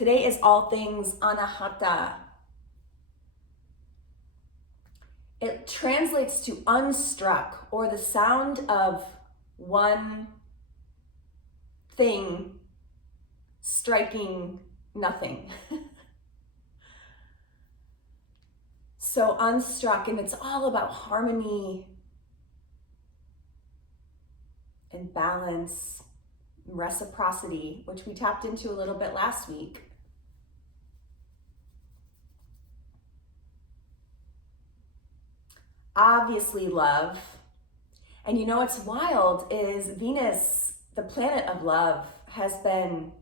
Today is all things Anahata. It translates to unstruck, or the sound of one thing striking nothing. So unstruck, and it's all about harmony and balance, reciprocity, which we tapped into a little bit last week. Obviously love. And you know what's wild is Venus, the planet of love, has been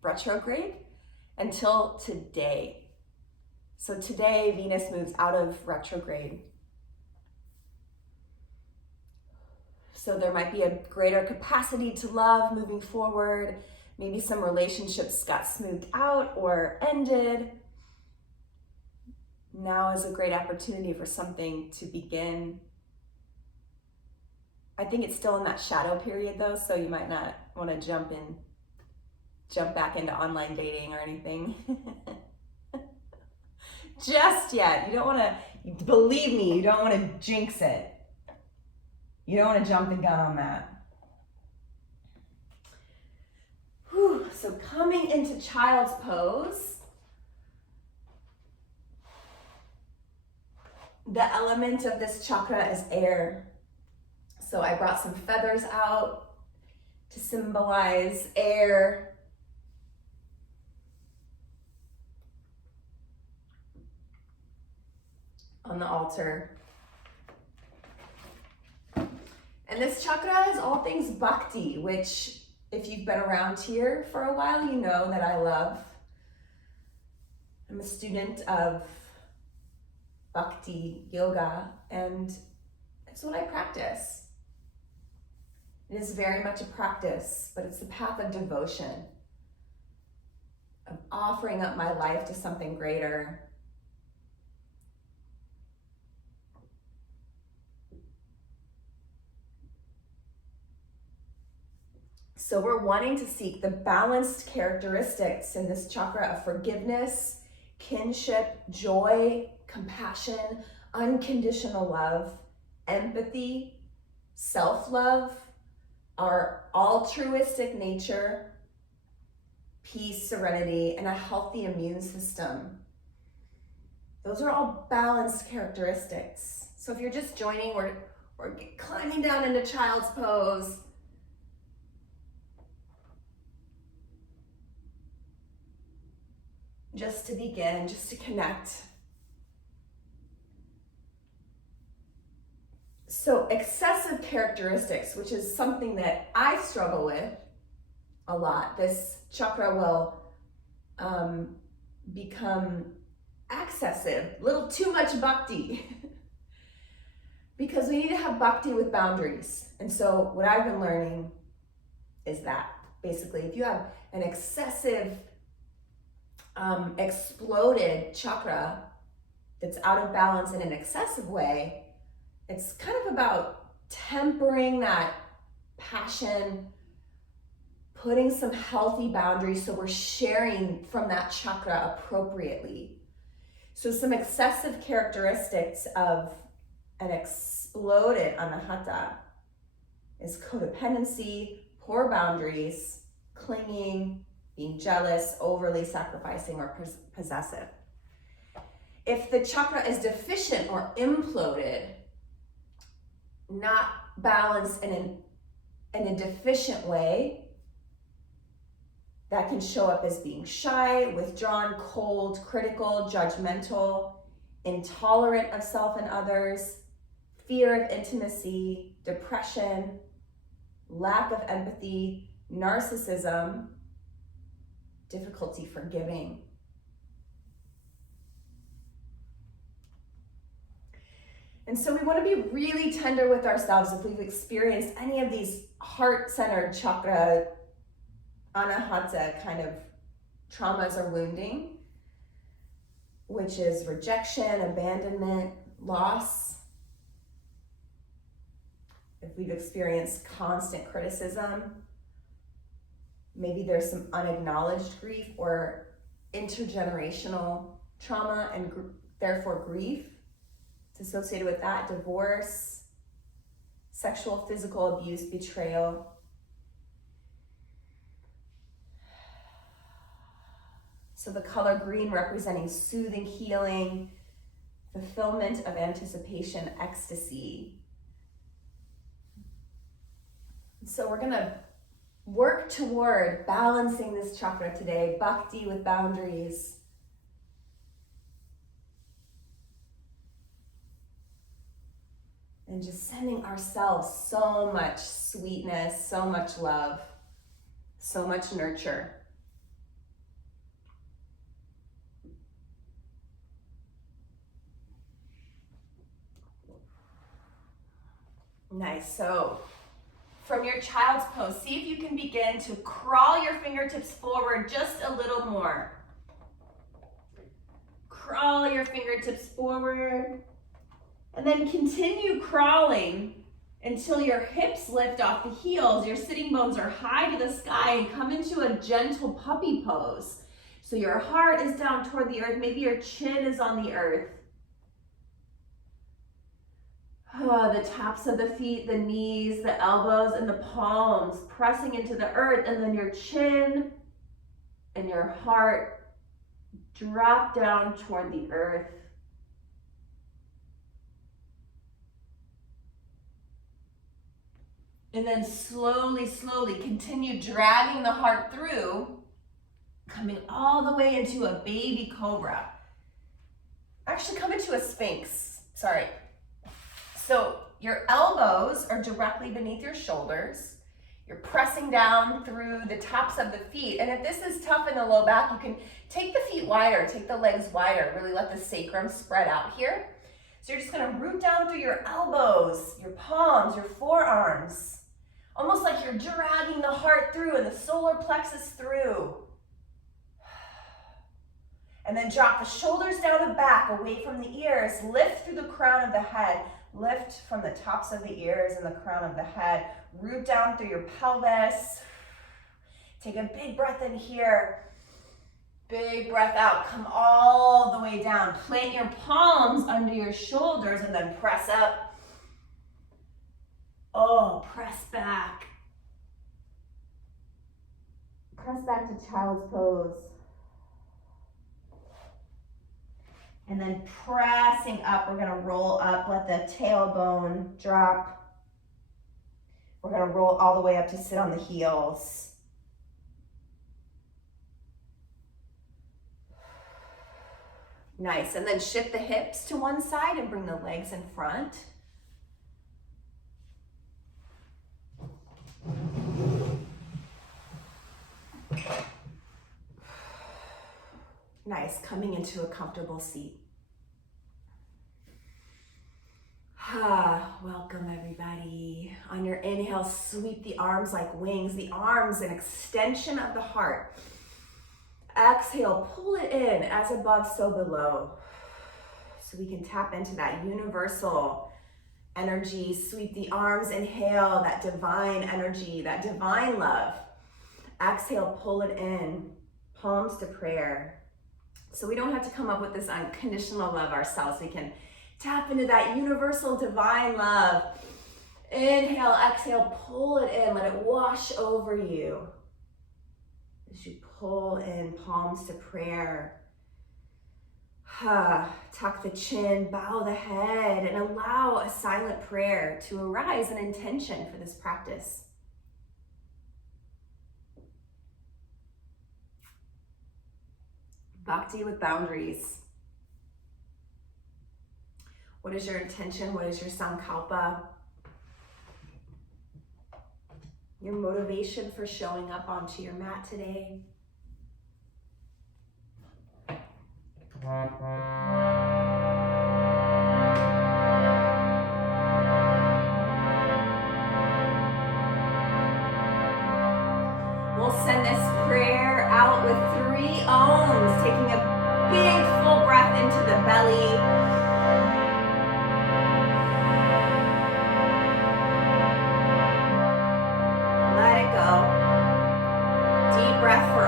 retrograde until today. So today Venus moves out of retrograde. So there might be a greater capacity to love moving forward. Maybe some relationships got smoothed out or ended. Now is a great opportunity for something to begin. I think it's still in that shadow period though, so you might not want to jump back into online dating or anything. Just yet. You don't want to, believe me, you don't want to jinx it. You don't want to jump the gun on that. Whew. So coming into child's pose, the element of this chakra is air. So I brought some feathers out to symbolize air. On the altar. And this chakra is all things bhakti, which if you've been around here for a while, you know that I love. I'm a student of bhakti yoga, and it's what I practice. It is very much a practice, but it's the path of devotion, of offering up my life to something greater. So we're wanting to seek the balanced characteristics in this chakra of forgiveness, kinship, joy, compassion, unconditional love, empathy, self-love, our altruistic nature, peace, serenity, and a healthy immune system. Those are all balanced characteristics. So if you're just joining, we're climbing down into child's pose. Just to begin, just to connect. So excessive characteristics, which is something that I struggle with a lot. This chakra will become excessive, a little too much bhakti. Because we need to have bhakti with boundaries. And so what I've been learning is that basically if you have an excessive exploded chakra that's out of balance in an excessive way, it's kind of about tempering that passion, putting some healthy boundaries so we're sharing from that chakra appropriately. So some excessive characteristics of an exploded anahata is codependency, poor boundaries, clinging, being jealous, overly sacrificing, or possessive. If the chakra is deficient or imploded, not balanced in a deficient way, that can show up as being shy, withdrawn, cold, critical, judgmental, intolerant of self and others, fear of intimacy, depression, lack of empathy, narcissism, difficulty forgiving. And so we want to be really tender with ourselves if we've experienced any of these heart-centered chakra, anahata kind of traumas or wounding, which is rejection, abandonment, loss. If we've experienced constant criticism, maybe there's some unacknowledged grief or intergenerational trauma and therefore grief. It's associated with that, divorce, sexual, physical abuse, betrayal. So the color green representing soothing, healing, fulfillment of anticipation, ecstasy. So we're gonna work toward balancing this chakra today, bhakti with boundaries. And just sending ourselves so much sweetness, so much love, so much nurture. Nice. So from your child's pose, see if you can begin to crawl your fingertips forward just a little more. Crawl your fingertips forward. And then continue crawling until your hips lift off the heels. Your sitting bones are high to the sky and come into a gentle puppy pose. So your heart is down toward the earth. Maybe your chin is on the earth. The tops of the feet, the knees, the elbows, and the palms pressing into the earth, and then your chin and your heart drop down toward the earth. And then slowly, slowly continue dragging the heart through, coming all the way into a baby cobra. Actually, come into a sphinx, sorry. So your elbows are directly beneath your shoulders. You're pressing down through the tops of the feet. And if this is tough in the low back, you can take the feet wider, take the legs wider, really let the sacrum spread out here. So you're just gonna root down through your elbows, your palms, your forearms, almost like you're dragging the heart through and the solar plexus through. And then drop the shoulders down and back, away from the ears, lift through the crown of the head. Lift from the tops of the ears and the crown of the head. Root down through your pelvis. Take a big breath in here. Big breath out. Come all the way down. Plant your palms under your shoulders and then press up. Oh, press back. Press back to child's pose. And then pressing up, we're gonna roll up, let the tailbone drop. We're gonna roll all the way up to sit on the heels. Nice, and then shift the hips to one side and bring the legs in front. Nice, coming into a comfortable seat. Welcome everybody. On your inhale, sweep the arms like wings. The arms, an extension of the heart. Exhale, pull it in, as above, so below. So we can tap into that universal energy. Sweep the arms, inhale, that divine energy, that divine love. Exhale, pull it in, palms to prayer. So we don't have to come up with this unconditional love ourselves. We can tap into that universal divine love. Inhale, exhale, pull it in, let it wash over you. As you pull in, palms to prayer. Tuck the chin, bow the head, and allow a silent prayer to arise, an intention for this practice. Bhakti with boundaries. What is your intention? What is your sankalpa? Your motivation for showing up onto your mat today? We'll send this prayer out with 3 ohms, taking a big full breath into the belly. Let it go. Deep breath for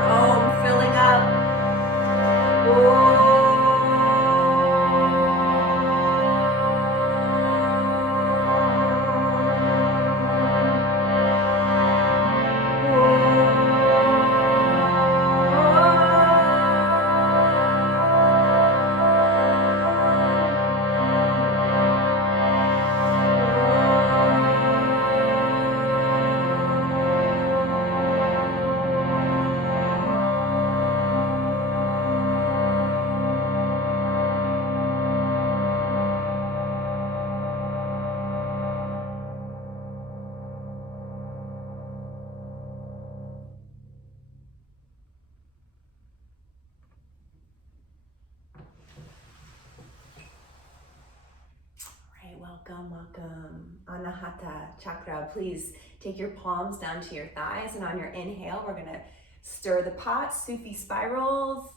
welcome. Anahata Chakra. Please take your palms down to your thighs, and on your inhale, we're gonna stir the pot, Sufi spirals,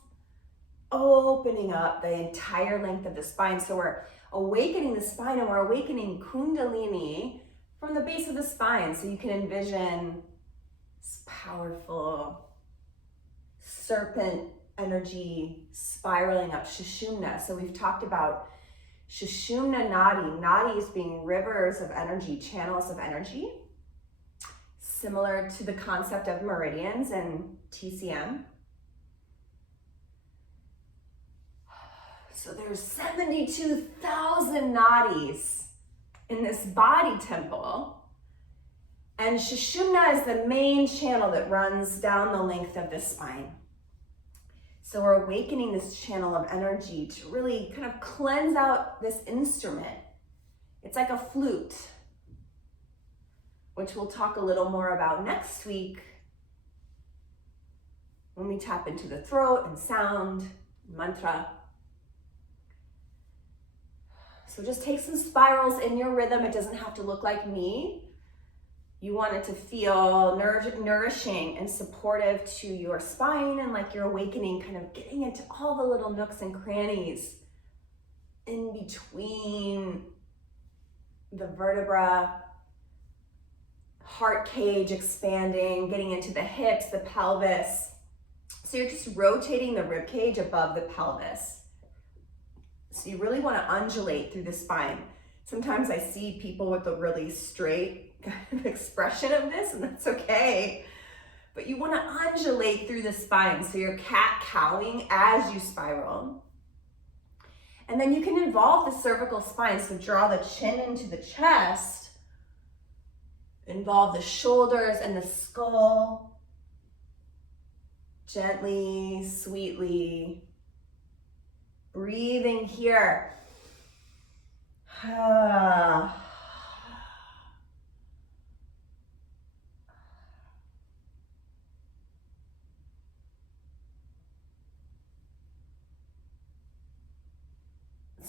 opening up the entire length of the spine. So we're awakening the spine, and we're awakening Kundalini from the base of the spine. So you can envision this powerful serpent energy spiraling up, Sushumna. So we've talked about Sushumna Nadi, nadis being rivers of energy, channels of energy, similar to the concept of meridians and TCM. So there's 72,000 nadis in this body temple, and Sushumna is the main channel that runs down the length of the spine. So we're awakening this channel of energy to really kind of cleanse out this instrument. It's like a flute, which we'll talk a little more about next week when we tap into the throat and sound, mantra. So just take some spirals in your rhythm. It doesn't have to look like me. You want it to feel nourishing and supportive to your spine, and like you're awakening, kind of getting into all the little nooks and crannies in between the vertebra, heart cage expanding, getting into the hips, the pelvis. So you're just rotating the rib cage above the pelvis. So you really want to undulate through the spine. Sometimes I see people with a really straight kind of expression of this, and that's okay. But you want to undulate through the spine. So you're cat-cowing as you spiral. And then you can involve the cervical spine. So draw the chin into the chest. Involve the shoulders and the skull. Gently, sweetly. Breathing here.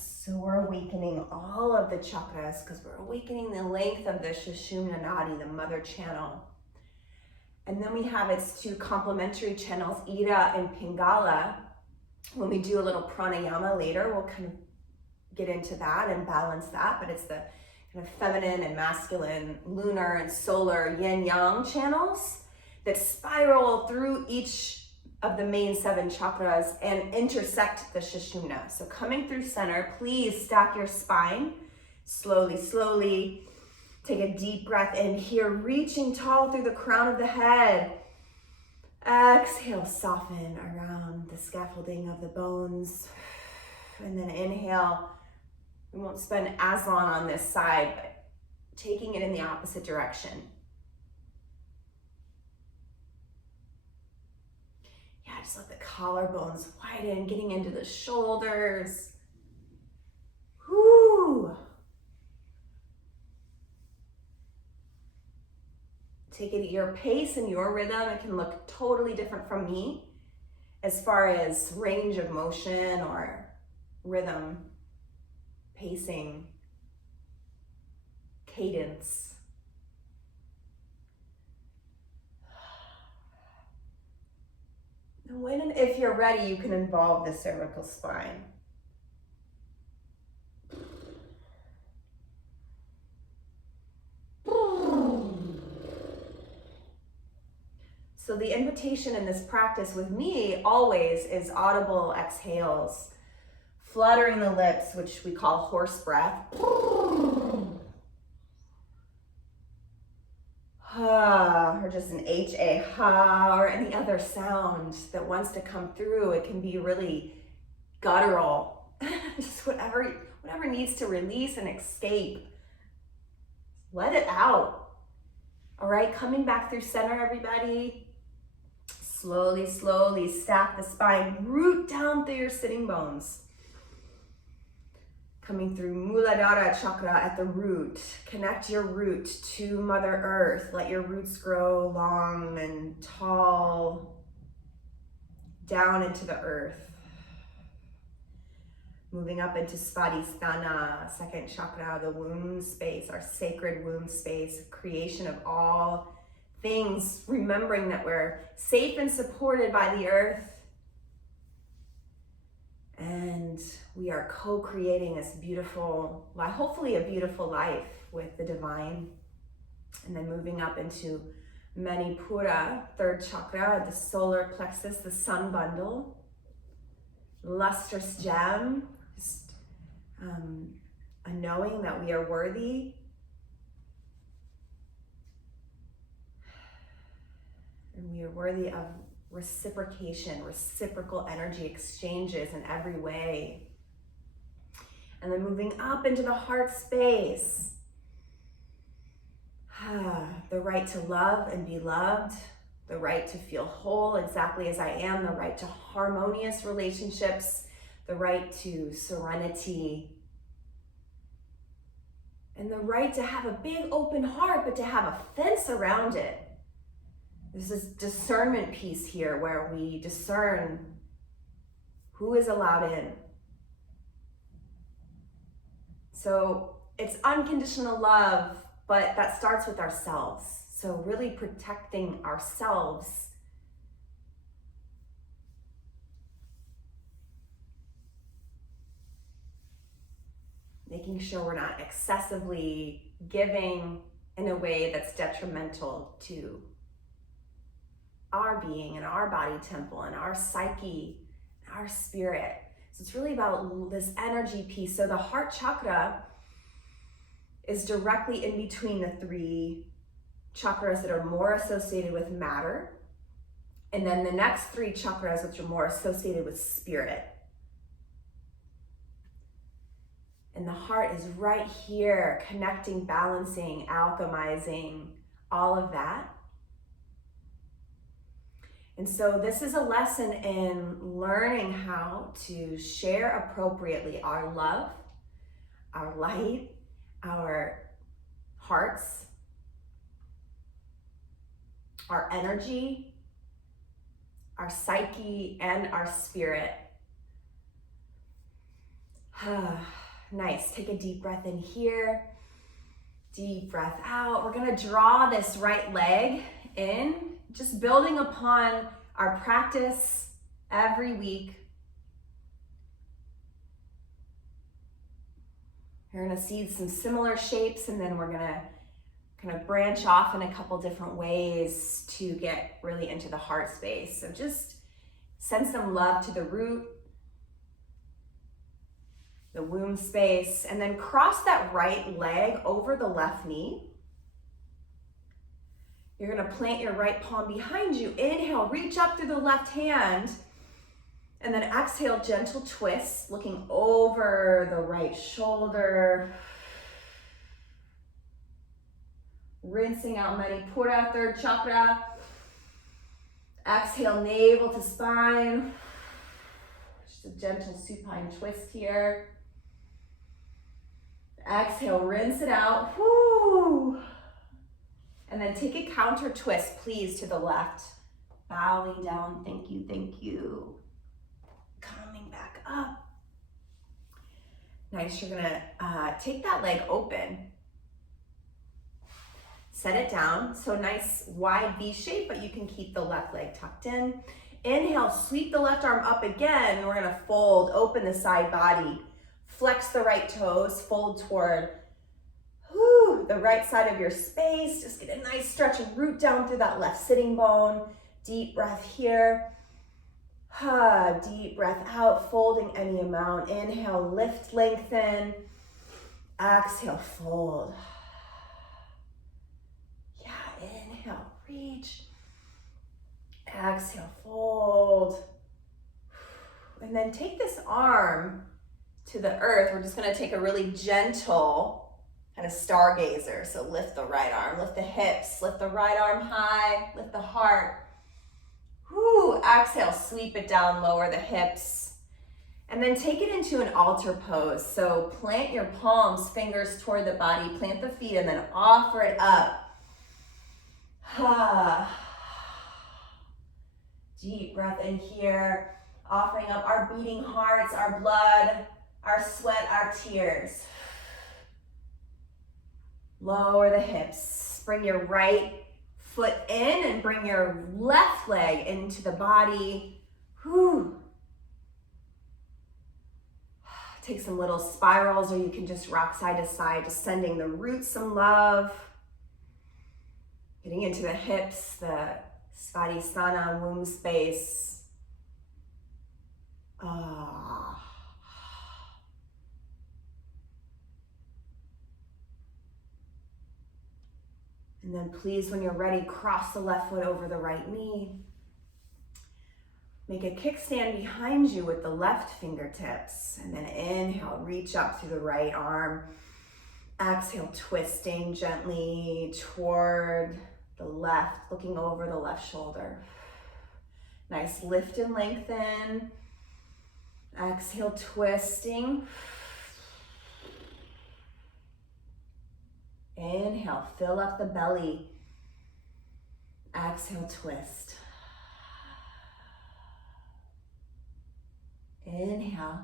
So we're awakening all of the chakras because we're awakening the length of the Sushumna Nadi, the mother channel. And then we have its two complementary channels, Ida and Pingala. When we do a little pranayama later, we'll kind of get into that and balance that, but it's the kind of feminine and masculine, lunar and solar yin-yang channels that spiral through each of the main 7 chakras and intersect the Sushumna. So coming through center, please stack your spine slowly, slowly. Take a deep breath in here, reaching tall through the crown of the head. Exhale, soften around the scaffolding of the bones. And then inhale. We won't spend as long on this side, but taking it in the opposite direction. Yeah, just let the collarbones widen, getting into the shoulders. Whoo! Take it at your pace and your rhythm. It can look totally different from me as far as range of motion or rhythm, pacing, cadence. And when and if you're ready, you can involve the cervical spine. So the invitation in this practice with me always is audible exhales, fluttering the lips, which we call horse breath. Or just an H-A, ha, or any other sound that wants to come through. It can be really guttural, just whatever needs to release and escape. Let it out. All right, coming back through center, everybody. Slowly, slowly stack the spine, root down through your sitting bones. Coming through Muladhara Chakra at the root. Connect your root to Mother Earth. Let your roots grow long and tall down into the earth. Moving up into Svadhisthana, second chakra, the womb space, our sacred womb space, creation of all things, remembering that we're safe and supported by the earth. And we are co-creating this beautiful, hopefully a beautiful life with the divine. And then moving up into Manipura, third chakra, the solar plexus, the sun bundle. Lustrous gem, just a knowing that we are worthy. And we are worthy of reciprocation, reciprocal energy exchanges in every way. And then moving up into the heart space. The right to love and be loved, the right to feel whole exactly as I am, the right to harmonious relationships, the right to serenity, and the right to have a big open heart, but to have a fence around it. There's this discernment piece here where we discern who is allowed in. So it's unconditional love, but that starts with ourselves. So really protecting ourselves. Making sure we're not excessively giving in a way that's detrimental to our being and our body temple and our psyche, our spirit. So it's really about this energy piece. So the heart chakra is directly in between the three chakras that are more associated with matter. And then the next three chakras, which are more associated with spirit. And the heart is right here, connecting, balancing, alchemizing, all of that. And so this is a lesson in learning how to share appropriately our love, our light, our hearts, our energy, our psyche, and our spirit. Nice. Take a deep breath in here. Deep breath out. We're going to draw this right leg in, just building upon our practice every week. You're going to see some similar shapes, and then we're going to kind of branch off in a couple different ways to get really into the heart space. So just send some love to the root, the womb space, and then cross that right leg over the left knee. You're gonna plant your right palm behind you. Inhale, reach up through the left hand, and then exhale, gentle twist, looking over the right shoulder. Rinsing out Manipura, third chakra. Exhale, navel to spine. Just a gentle supine twist here. Exhale, rinse it out. Woo. And then take a counter twist, please, to the left. Bowing down, thank you, thank you. Coming back up. Nice, you're gonna take that leg open. Set it down, so nice wide V shape, but you can keep the left leg tucked in. Inhale, sweep the left arm up again. We're gonna fold, open the side body. Flex the right toes, fold toward the right side of your space. Just get a nice stretch and root down through that left sitting bone. Deep breath here. Deep breath out, folding any amount. Inhale, lift, lengthen. Exhale, fold. Yeah, inhale, reach. Exhale, fold. And then take this arm to the earth. We're just gonna take a really gentle kind of stargazer. So lift the right arm, lift the hips, lift the right arm high, lift the heart. Whoo, exhale, sweep it down, lower the hips. And then take it into an altar pose. So plant your palms, fingers toward the body, plant the feet, and then offer it up. Deep breath in here, offering up our beating hearts, our blood, our sweat, our tears. Lower the hips. Bring your right foot in and bring your left leg into the body. Whew. Take some little spirals, or you can just rock side to side, just sending the roots some love. Getting into the hips, the Svadhisthana womb space. And then please, when you're ready, cross the left foot over the right knee. Make a kickstand behind you with the left fingertips. And then inhale, reach up through the right arm. Exhale, twisting gently toward the left, looking over the left shoulder. Nice lift and lengthen. Exhale, twisting. Inhale, fill up the belly. Exhale, twist. Inhale.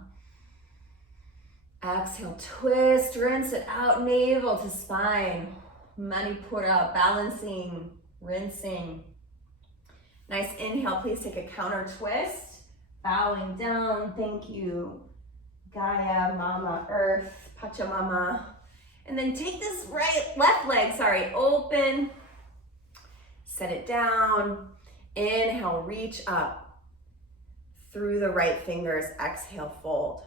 Exhale, twist, rinse it out, navel to spine. Manipura, balancing, rinsing. Nice inhale, please take a counter twist. Bowing down, thank you. Gaia, Mama, Earth, Pachamama. And then take this left leg, open. Set it down. Inhale, reach up. Through the right fingers, exhale, fold.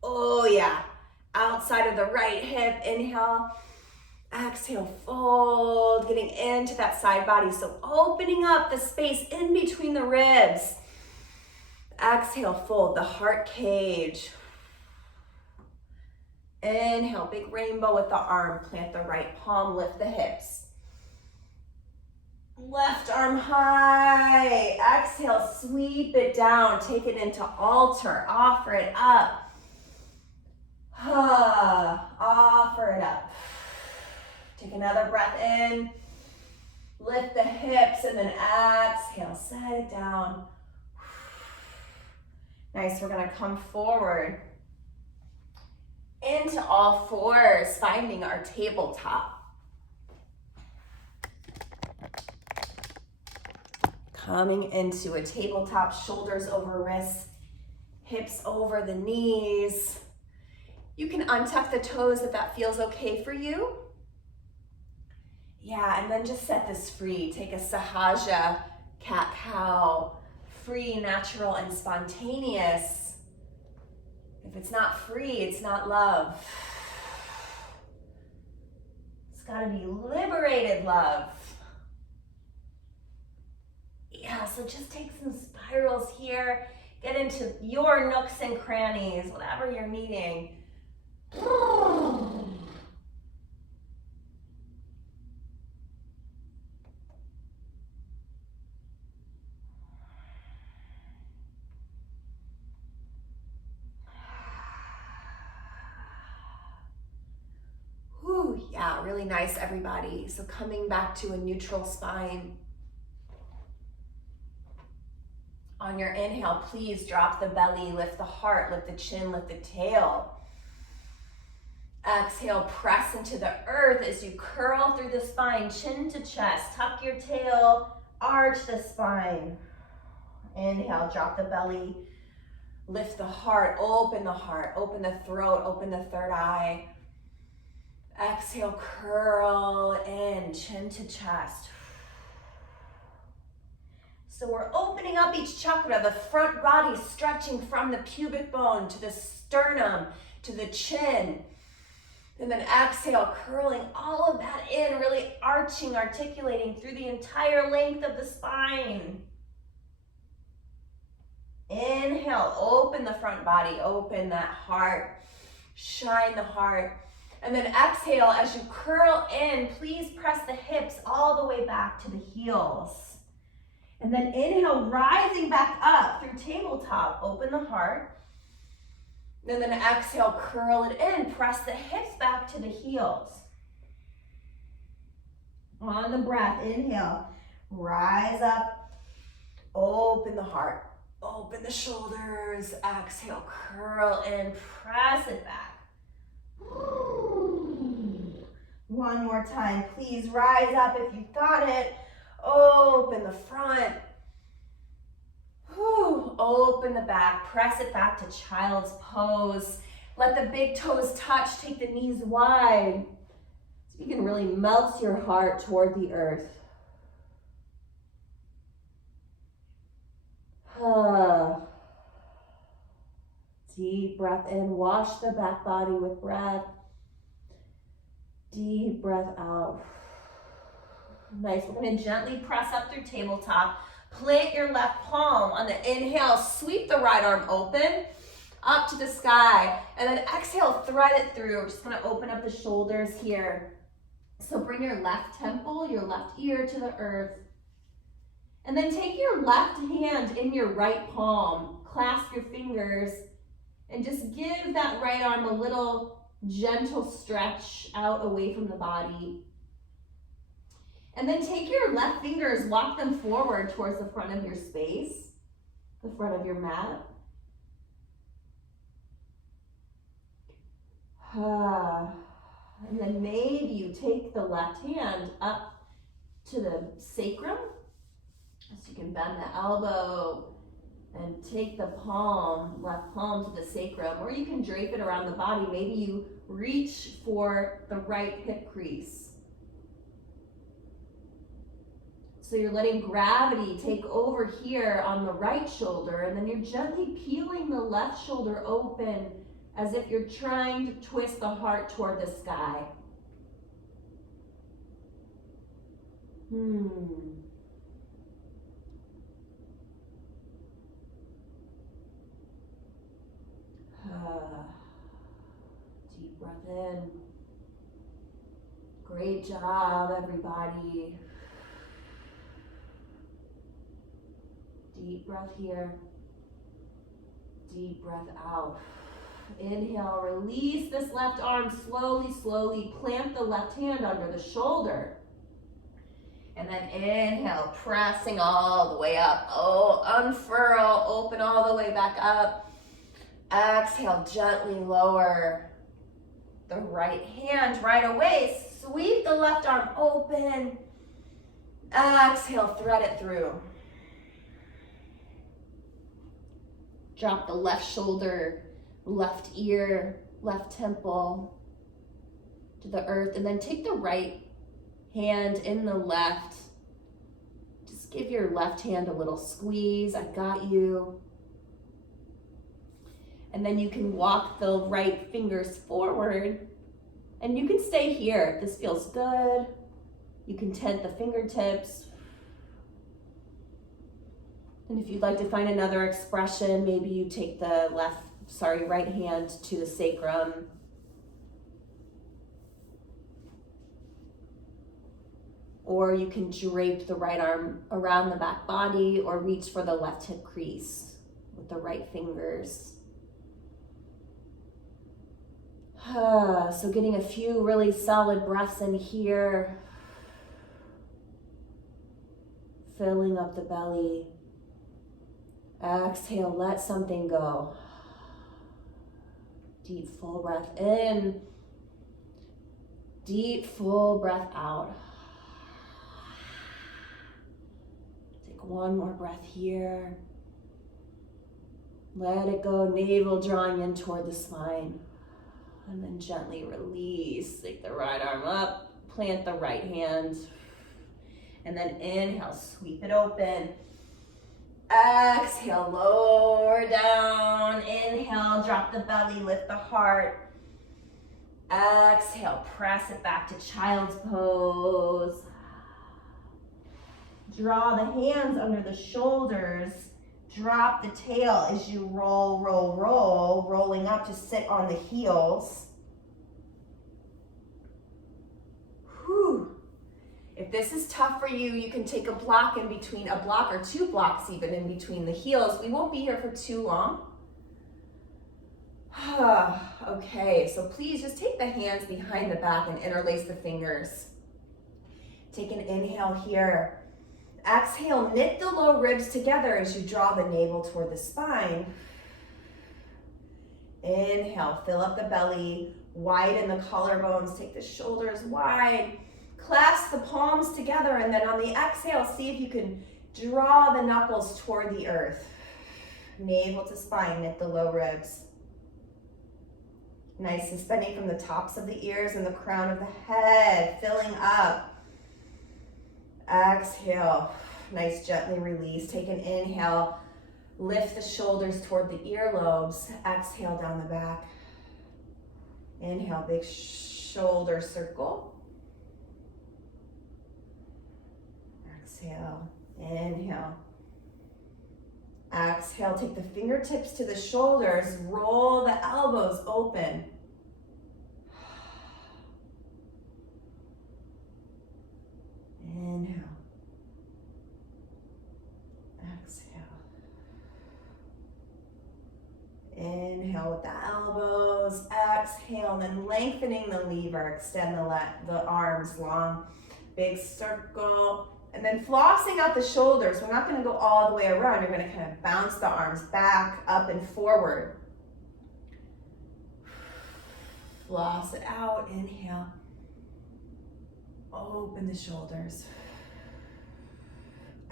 Oh yeah, outside of the right hip, inhale, exhale, fold, getting into that side body. So opening up the space in between the ribs. Exhale, fold the heart cage. Inhale, big rainbow with the arm, plant the right palm, lift the hips. Left arm high, exhale, sweep it down, take it into altar, offer it up. Offer it up. Take another breath in, lift the hips, and then exhale, set it down. Nice, we're gonna come forward into all fours, finding our tabletop. Coming into a tabletop, shoulders over wrists, hips over the knees. You can untuck the toes if that feels okay for you. Yeah, and then just set this free. Take a Sahaja, cat-cow, free, natural, and spontaneous. If it's not free, it's not love. It's gotta be liberated love. Yeah, so just take some spirals here. Get into your nooks and crannies, whatever you're needing. Whew, yeah, really nice, everybody. So coming back to a neutral spine. On your inhale, please drop the belly, lift the heart, lift the chin, lift the tail. Exhale, press into the earth as you curl through the spine, chin to chest. Tuck your tail, arch the spine. Inhale, drop the belly, lift the heart, open the throat, open the third eye. Exhale, curl in, chin to chest. So we're opening up each chakra, the front body stretching from the pubic bone to the sternum, to the chin. And then exhale, curling all of that in, really arching, articulating through the entire length of the spine. Inhale, open the front body, open that heart, shine the heart. And then exhale, as you curl in, please press the hips all the way back to the heels. And then inhale, rising back up through tabletop, open the heart. And then exhale, curl it in, press the hips back to the heels. On the breath, inhale, rise up, open the heart. Open the shoulders. Exhale, curl and press it back. One more time. Please rise up if you've got it. Open the front. Open the back. Press it back to child's pose. Let the big toes touch. Take the knees wide. So you can really melt your heart toward the earth. Deep breath in. Wash the back body with breath. Deep breath out. Nice. We're going to gently press up through tabletop. Plant your left palm on the inhale. Sweep the right arm open up to the sky. And then exhale, thread it through. We're just going to open up the shoulders here. So bring your left temple, your left ear to the earth. And then take your left hand in your right palm. Clasp your fingers. And just give that right arm a little gentle stretch out away from the body. And then take your left fingers, walk them forward towards the front of your space, the front of your mat. And then maybe you take the left hand up to the sacrum. So you can bend the elbow and take the palm, left palm to the sacrum, or you can drape it around the body. Maybe you reach for the right hip crease. So you're letting gravity take over here on the right shoulder, and then you're gently peeling the left shoulder open as if you're trying to twist the heart toward the sky. Deep breath in. Great job, everybody. Deep breath here. Deep breath out. Inhale, release this left arm slowly, slowly. Plant the left hand under the shoulder. And then inhale, pressing all the way up. Unfurl, open all the way back up. Exhale, gently lower the right hand right away. Sweep the left arm open. Exhale, thread it through. Drop the left shoulder, left ear, left temple to the earth, and then take the right hand in the left. Just give your left hand a little squeeze. I got you. And then you can walk the right fingers forward, and you can stay here if this feels good. You can tent the fingertips. And if you'd like to find another expression, maybe you take the right hand to the sacrum. Or you can drape the right arm around the back body or reach for the left hip crease with the right fingers. So getting a few really solid breaths in here. Filling up the belly. Exhale, let something go. Deep, full breath in. Deep, full breath out. Take one more breath here. Let it go, navel drawing in toward the spine. And then gently release. Take the right arm up, plant the right hand. And then inhale, sweep it open. Exhale, lower down. Inhale, drop the belly, lift the heart. Exhale, press it back to child's pose. Draw the hands under the shoulders. Drop the tail as you roll, roll, roll, rolling up to sit on the heels. Whew. If this is tough for you, you can take a block in between, a block or 2 blocks even in between the heels. We won't be here for too long. Okay, so please just take the hands behind the back and interlace the fingers. Take an inhale here. Exhale, knit the low ribs together as you draw the navel toward the spine. Inhale, fill up the belly, widen the collarbones, take the shoulders wide, clasp the palms together, and then on the exhale, see if you can draw the knuckles toward the earth. Navel to spine, knit the low ribs. Nice, suspending from the tops of the ears and the crown of the head, filling up. Exhale, nice, gently release. Take an inhale, lift the shoulders toward the earlobes. Exhale, down the back. Inhale, big shoulder circle. Exhale, inhale. Exhale, take the fingertips to the shoulders, roll the elbows open. Inhale. Exhale. Inhale with the elbows, exhale, then lengthening the lever, extend the arms long, big circle. And then flossing out the shoulders. We're not going to go all the way around. You're going to kind of bounce the arms back, up, and forward. Floss it out. Inhale. Open the shoulders.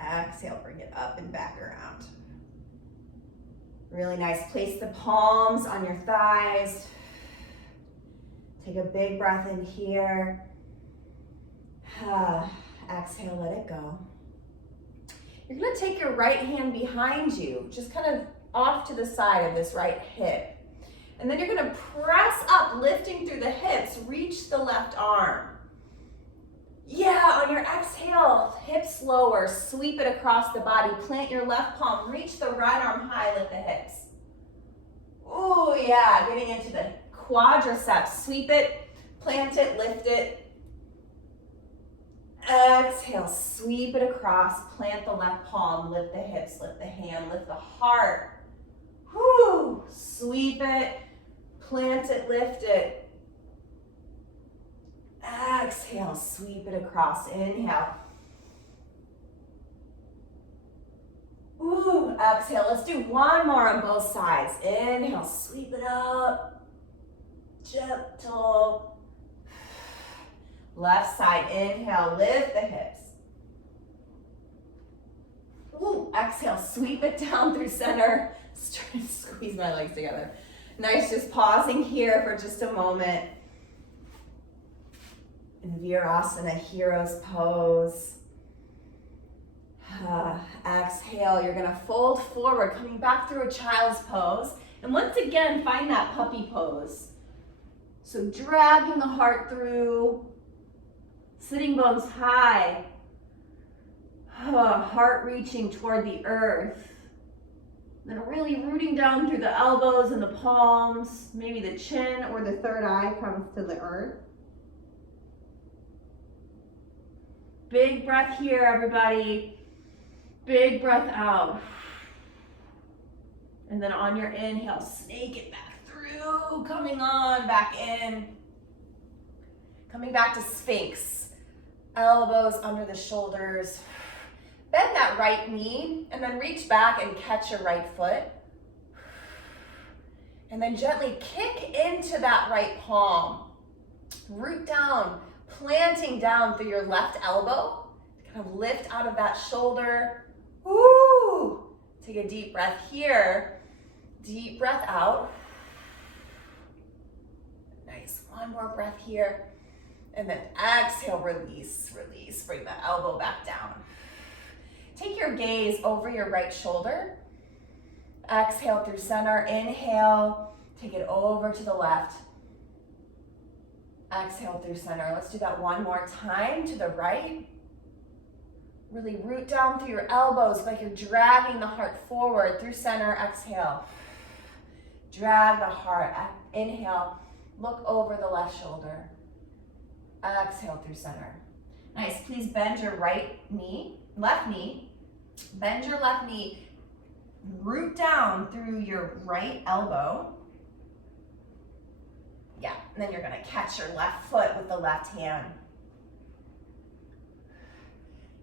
Exhale, bring it up and back around. Really nice. Place the palms on your thighs. Take a big breath in here. Exhale, let it go. You're going to take your right hand behind you, just kind of off to the side of this right hip. And then you're going to press up, lifting through the hips, reach the left arm. Yeah, on your exhale, hips lower, sweep it across the body, plant your left palm, reach the right arm high, lift the hips. Oh yeah, getting into the quadriceps, sweep it, plant it, lift it. Exhale, sweep it across, plant the left palm, lift the hips, lift the hand, lift the heart. Whoo, sweep it, plant it, lift it. Exhale, sweep it across, inhale. Ooh, exhale, let's do one more on both sides. Inhale, sweep it up, gentle. Left side, inhale, lift the hips. Ooh, exhale, sweep it down through center. Squeeze my legs together. Nice, just pausing here for just a moment. In Virasana, hero's pose. Exhale, you're gonna fold forward, coming back through a child's pose. And once again, find that puppy pose. So dragging the heart through, sitting bones high, heart reaching toward the earth. Then really rooting down through the elbows and the palms, maybe the chin or the third eye comes to the earth. Big breath here, everybody. Big breath out. And then on your inhale, snake it back through, coming on, back in. Coming back to Sphinx. Elbows under the shoulders. Bend that right knee and then reach back and catch your right foot. And then gently kick into that right palm. Root down, planting down through your left elbow. Kind of lift out of that shoulder. Woo! Take a deep breath here. Deep breath out. Nice, one more breath here. And then exhale, release, release. Bring the elbow back down. Take your gaze over your right shoulder. Exhale through center. Inhale, take it over to the left. Exhale through center. Let's do that one more time to the right. Really root down through your elbows like you're dragging the heart forward through center. Exhale. Drag the heart. Inhale. Look over the left shoulder. Exhale through center. Nice. Please bend your left knee. Bend your left knee. Root down through your right elbow. Yeah, and then you're going to catch your left foot with the left hand.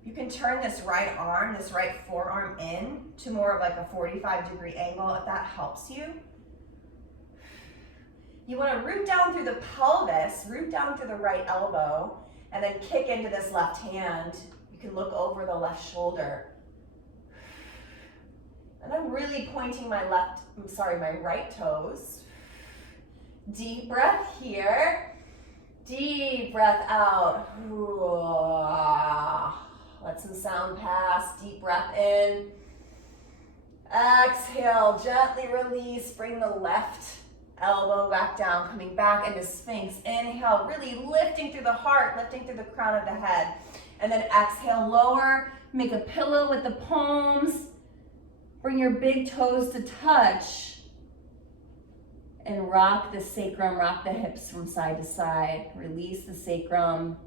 You can turn this right arm, this right forearm in to more of like a 45-degree angle if that helps you. You want to root down through the pelvis, root down through the right elbow, and then kick into this left hand. You can look over the left shoulder. And I'm really pointing my right toes. Deep breath here. Deep breath out. Let some sound pass. Deep breath in. Exhale, gently release. Bring the left elbow back down, coming back into Sphinx. Inhale, really lifting through the heart, lifting through the crown of the head. And then exhale, lower. Make a pillow with the palms. Bring your big toes to touch. And rock the sacrum, rock the hips from side to side. Release the sacrum.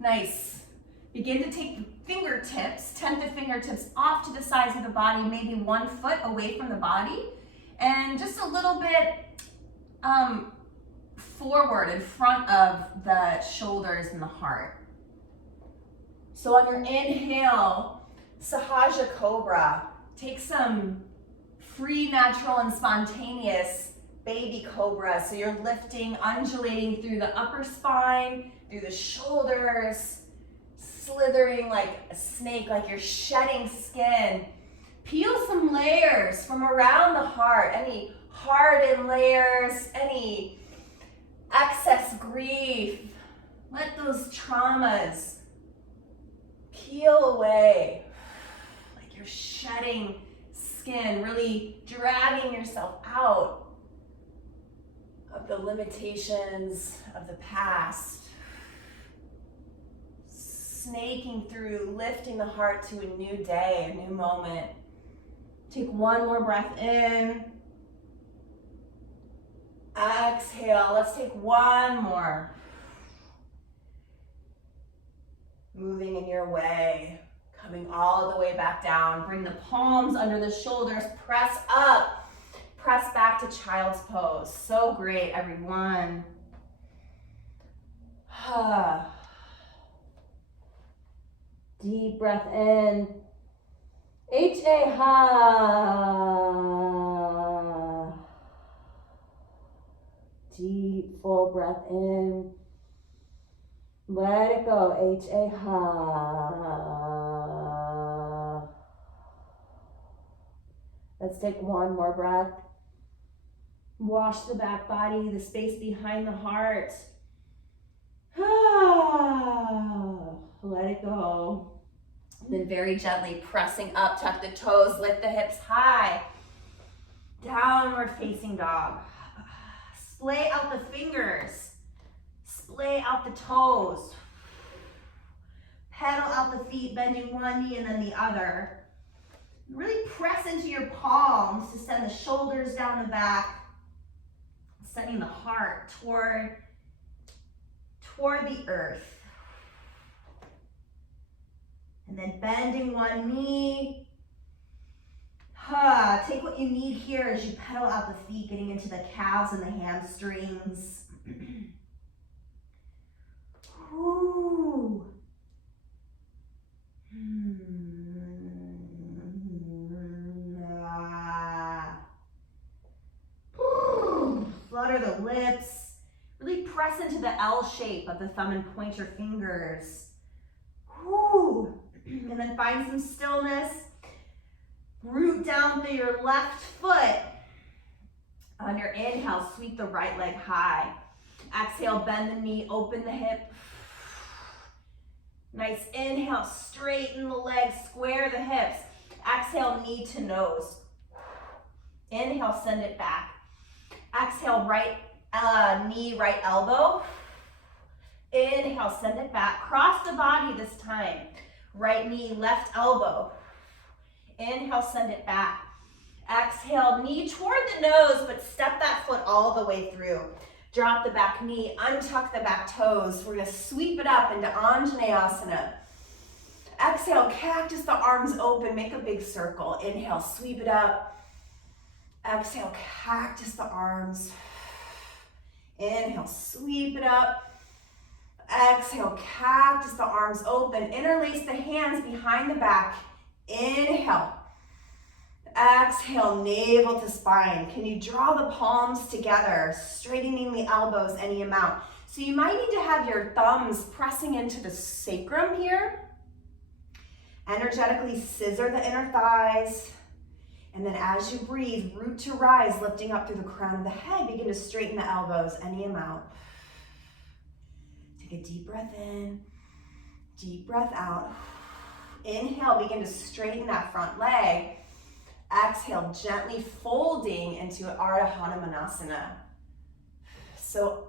Nice. Begin to take the fingertips, tent the fingertips off to the sides of the body, maybe 1 foot away from the body, and just a little bit forward in front of the shoulders and the heart. So on your inhale, Sahaja Cobra. Take some free, natural, and spontaneous baby cobra. So you're lifting, undulating through the upper spine, through the shoulders, slithering like a snake, like you're shedding skin. Peel some layers from around the heart, any hardened layers, any excess grief. Let those traumas peel away. You're shedding skin, really dragging yourself out of the limitations of the past. Snaking through, lifting the heart to a new day, a new moment. Take one more breath in. Exhale. Let's take one more. Moving in your way. Coming all the way back down. Bring the palms under the shoulders. Press up. Press back to child's pose. So great, everyone. Deep breath in. Ha. Deep, full breath in. Let it go. Ha. Let's take one more breath. Wash the back body, the space behind the heart. Let it go. And then very gently pressing up, tuck the toes, lift the hips high. Downward facing dog. Splay out the fingers. Splay out the toes. Pedal out the feet, bending one knee and then the other. Really press into your palms to send the shoulders down the back, sending the heart toward the earth. And then bending one knee. Take what you need here as you pedal out the feet, getting into the calves and the hamstrings. Ooh. Flutter the lips. Really press into the L shape of the thumb and pointer fingers. Whew. And then find some stillness. Root down through your left foot. On your inhale, sweep the right leg high. Exhale, bend the knee, open the hip. Nice inhale, straighten the legs, square the hips. Exhale, knee to nose. Inhale, send it back. Exhale, right knee, right elbow. Inhale, send it back. Cross the body this time. Right knee, left elbow. Inhale, send it back. Exhale, knee toward the nose, but step that foot all the way through. Drop the back knee, untuck the back toes. We're gonna sweep it up into Anjaneyasana. Exhale, cactus the arms open, make a big circle. Inhale, sweep it up. Exhale, cactus the arms. Inhale, sweep it up. Exhale, cactus the arms open. Interlace the hands behind the back. Inhale. Exhale, navel to spine. Can you draw the palms together, straightening the elbows any amount? So you might need to have your thumbs pressing into the sacrum here. Energetically scissor the inner thighs. And then as you breathe, root to rise, lifting up through the crown of the head. Begin to straighten the elbows any amount. Take a deep breath in, deep breath out. Inhale, begin to straighten that front leg. Exhale, gently folding into Ardha Hanumanasana. So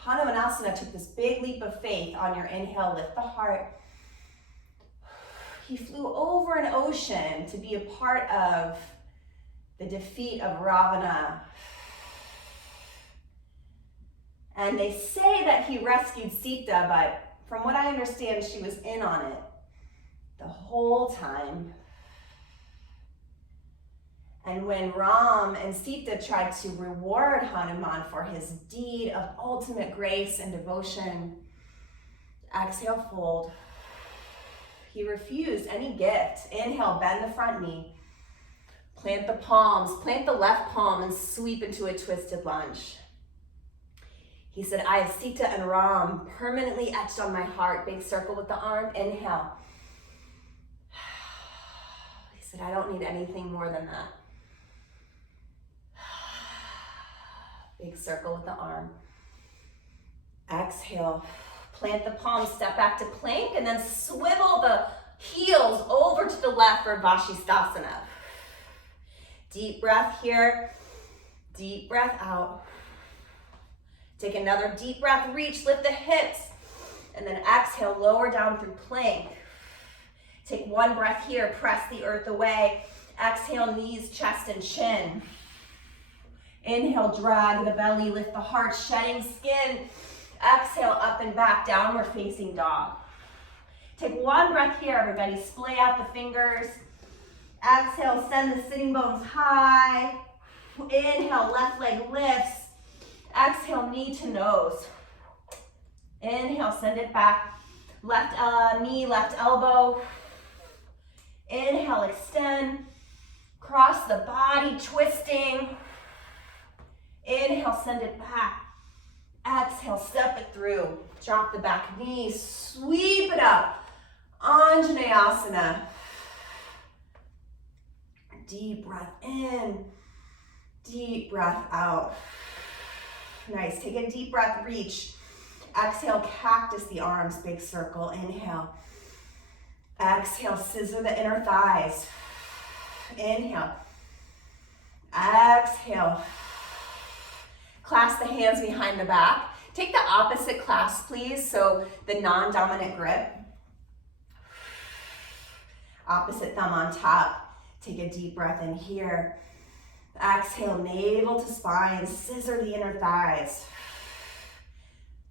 Hanumanasana took this big leap of faith on your inhale, lift the heart. He flew over an ocean to be a part of the defeat of Ravana. And they say that he rescued Sita, but from what I understand, she was in on it the whole time. And when Ram and Sita tried to reward Hanuman for his deed of ultimate grace and devotion, exhale, fold. He refused any gift. Inhale, bend the front knee. Plant the palms, plant the left palm and sweep into a twisted lunge. He said, I have Sita and Ram permanently etched on my heart. Big circle with the arm. Inhale. He said, I don't need anything more than that. Big circle with the arm. Exhale. Plant the palms, step back to plank, and then swivel the heels over to the left for Vashisthasana. Deep breath here. Deep breath out. Take another deep breath, reach, lift the hips, and then exhale, lower down through plank. Take one breath here, press the earth away. Exhale, knees, chest, and chin. Inhale, drag the belly, lift the heart, shedding skin. Exhale, up and back, downward facing dog. Take one breath here, everybody. Splay out the fingers. Exhale, send the sitting bones high. Inhale, left leg lifts. Exhale, knee to nose. Inhale, send it back. Left knee, left elbow. Inhale, extend. Cross the body, twisting. Inhale, send it back. Exhale, step it through. Drop the back knee, sweep it up. Anjaneyasana. Deep breath in, deep breath out. Nice, take a deep breath, reach. Exhale, cactus the arms, big circle, inhale. Exhale, scissor the inner thighs. Inhale. Exhale. Clasp the hands behind the back. Take the opposite clasp, please, so the non-dominant grip. Opposite thumb on top. Take a deep breath in here. Exhale, navel to spine, scissor the inner thighs.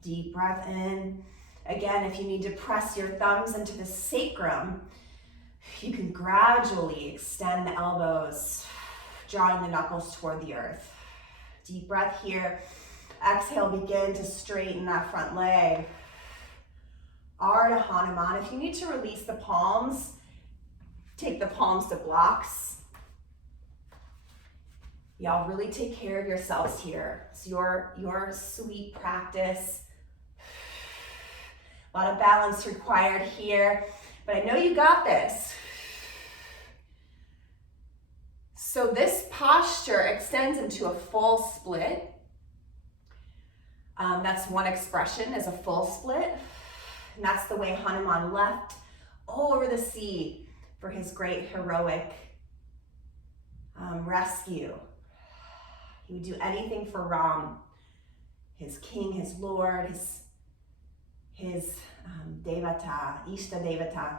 Deep breath in. Again, if you need to press your thumbs into the sacrum, you can gradually extend the elbows, drawing the knuckles toward the earth. Deep breath here. Exhale, begin to straighten that front leg. Ardha Hanuman. If you need to release the palms, take the palms to blocks. Y'all really take care of yourselves here. It's your sweet practice. A lot of balance required here, but I know you got this. So this posture extends into a full split. That's one expression, is a full split. And that's the way Hanuman left over the sea for his great heroic rescue. He would do anything for Ram, his king, his lord, his devata, Ishta devata.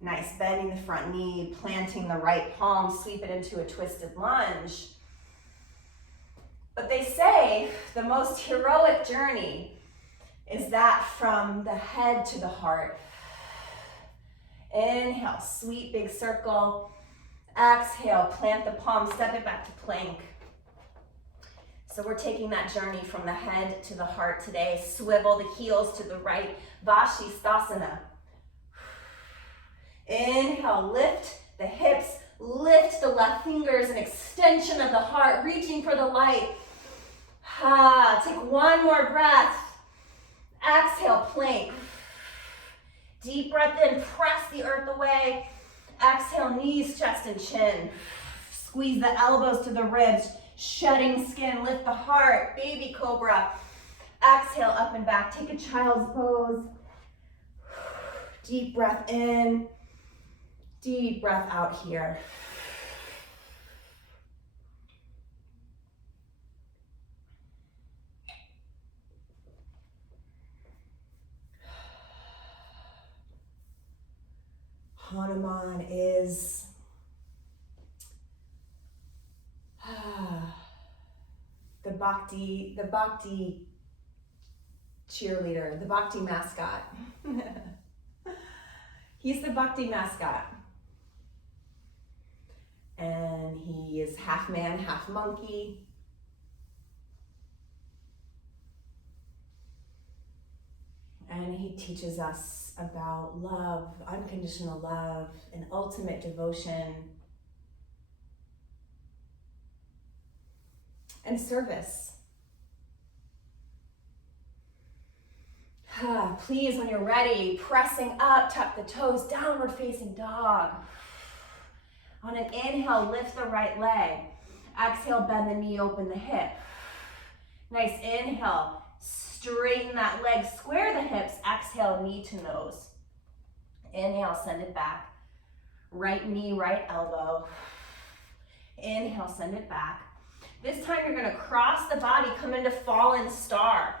Nice, bending the front knee, planting the right palm, sweep it into a twisted lunge. But they say the most heroic journey is that from the head to the heart. Inhale, sweep, big circle. Exhale, plant the palm, step it back to plank. So we're taking that journey from the head to the heart today. Swivel the heels to the right, Vashisthasana. Inhale, lift the hips, lift the left fingers, an extension of the heart, reaching for the light. Take one more breath. Exhale, plank. Deep breath in, press the earth away. Exhale, knees, chest, and chin. Squeeze the elbows to the ribs, shedding skin, lift the heart, baby cobra. Exhale, up and back, take a child's pose. Deep breath in, deep breath out here. Hanuman is the bhakti cheerleader, the bhakti mascot. He's the bhakti mascot. And he is half man, half monkey. And he teaches us about love, unconditional love, and ultimate devotion, and service. Please, when you're ready, pressing up, tuck the toes, downward facing dog. On an inhale, lift the right leg. Exhale, bend the knee, open the hip. Nice inhale, straighten that leg, square the hips. Exhale, knee to nose. Inhale, send it back. Right knee, right elbow. Inhale, send it back. This time you're gonna cross the body, come into fallen star.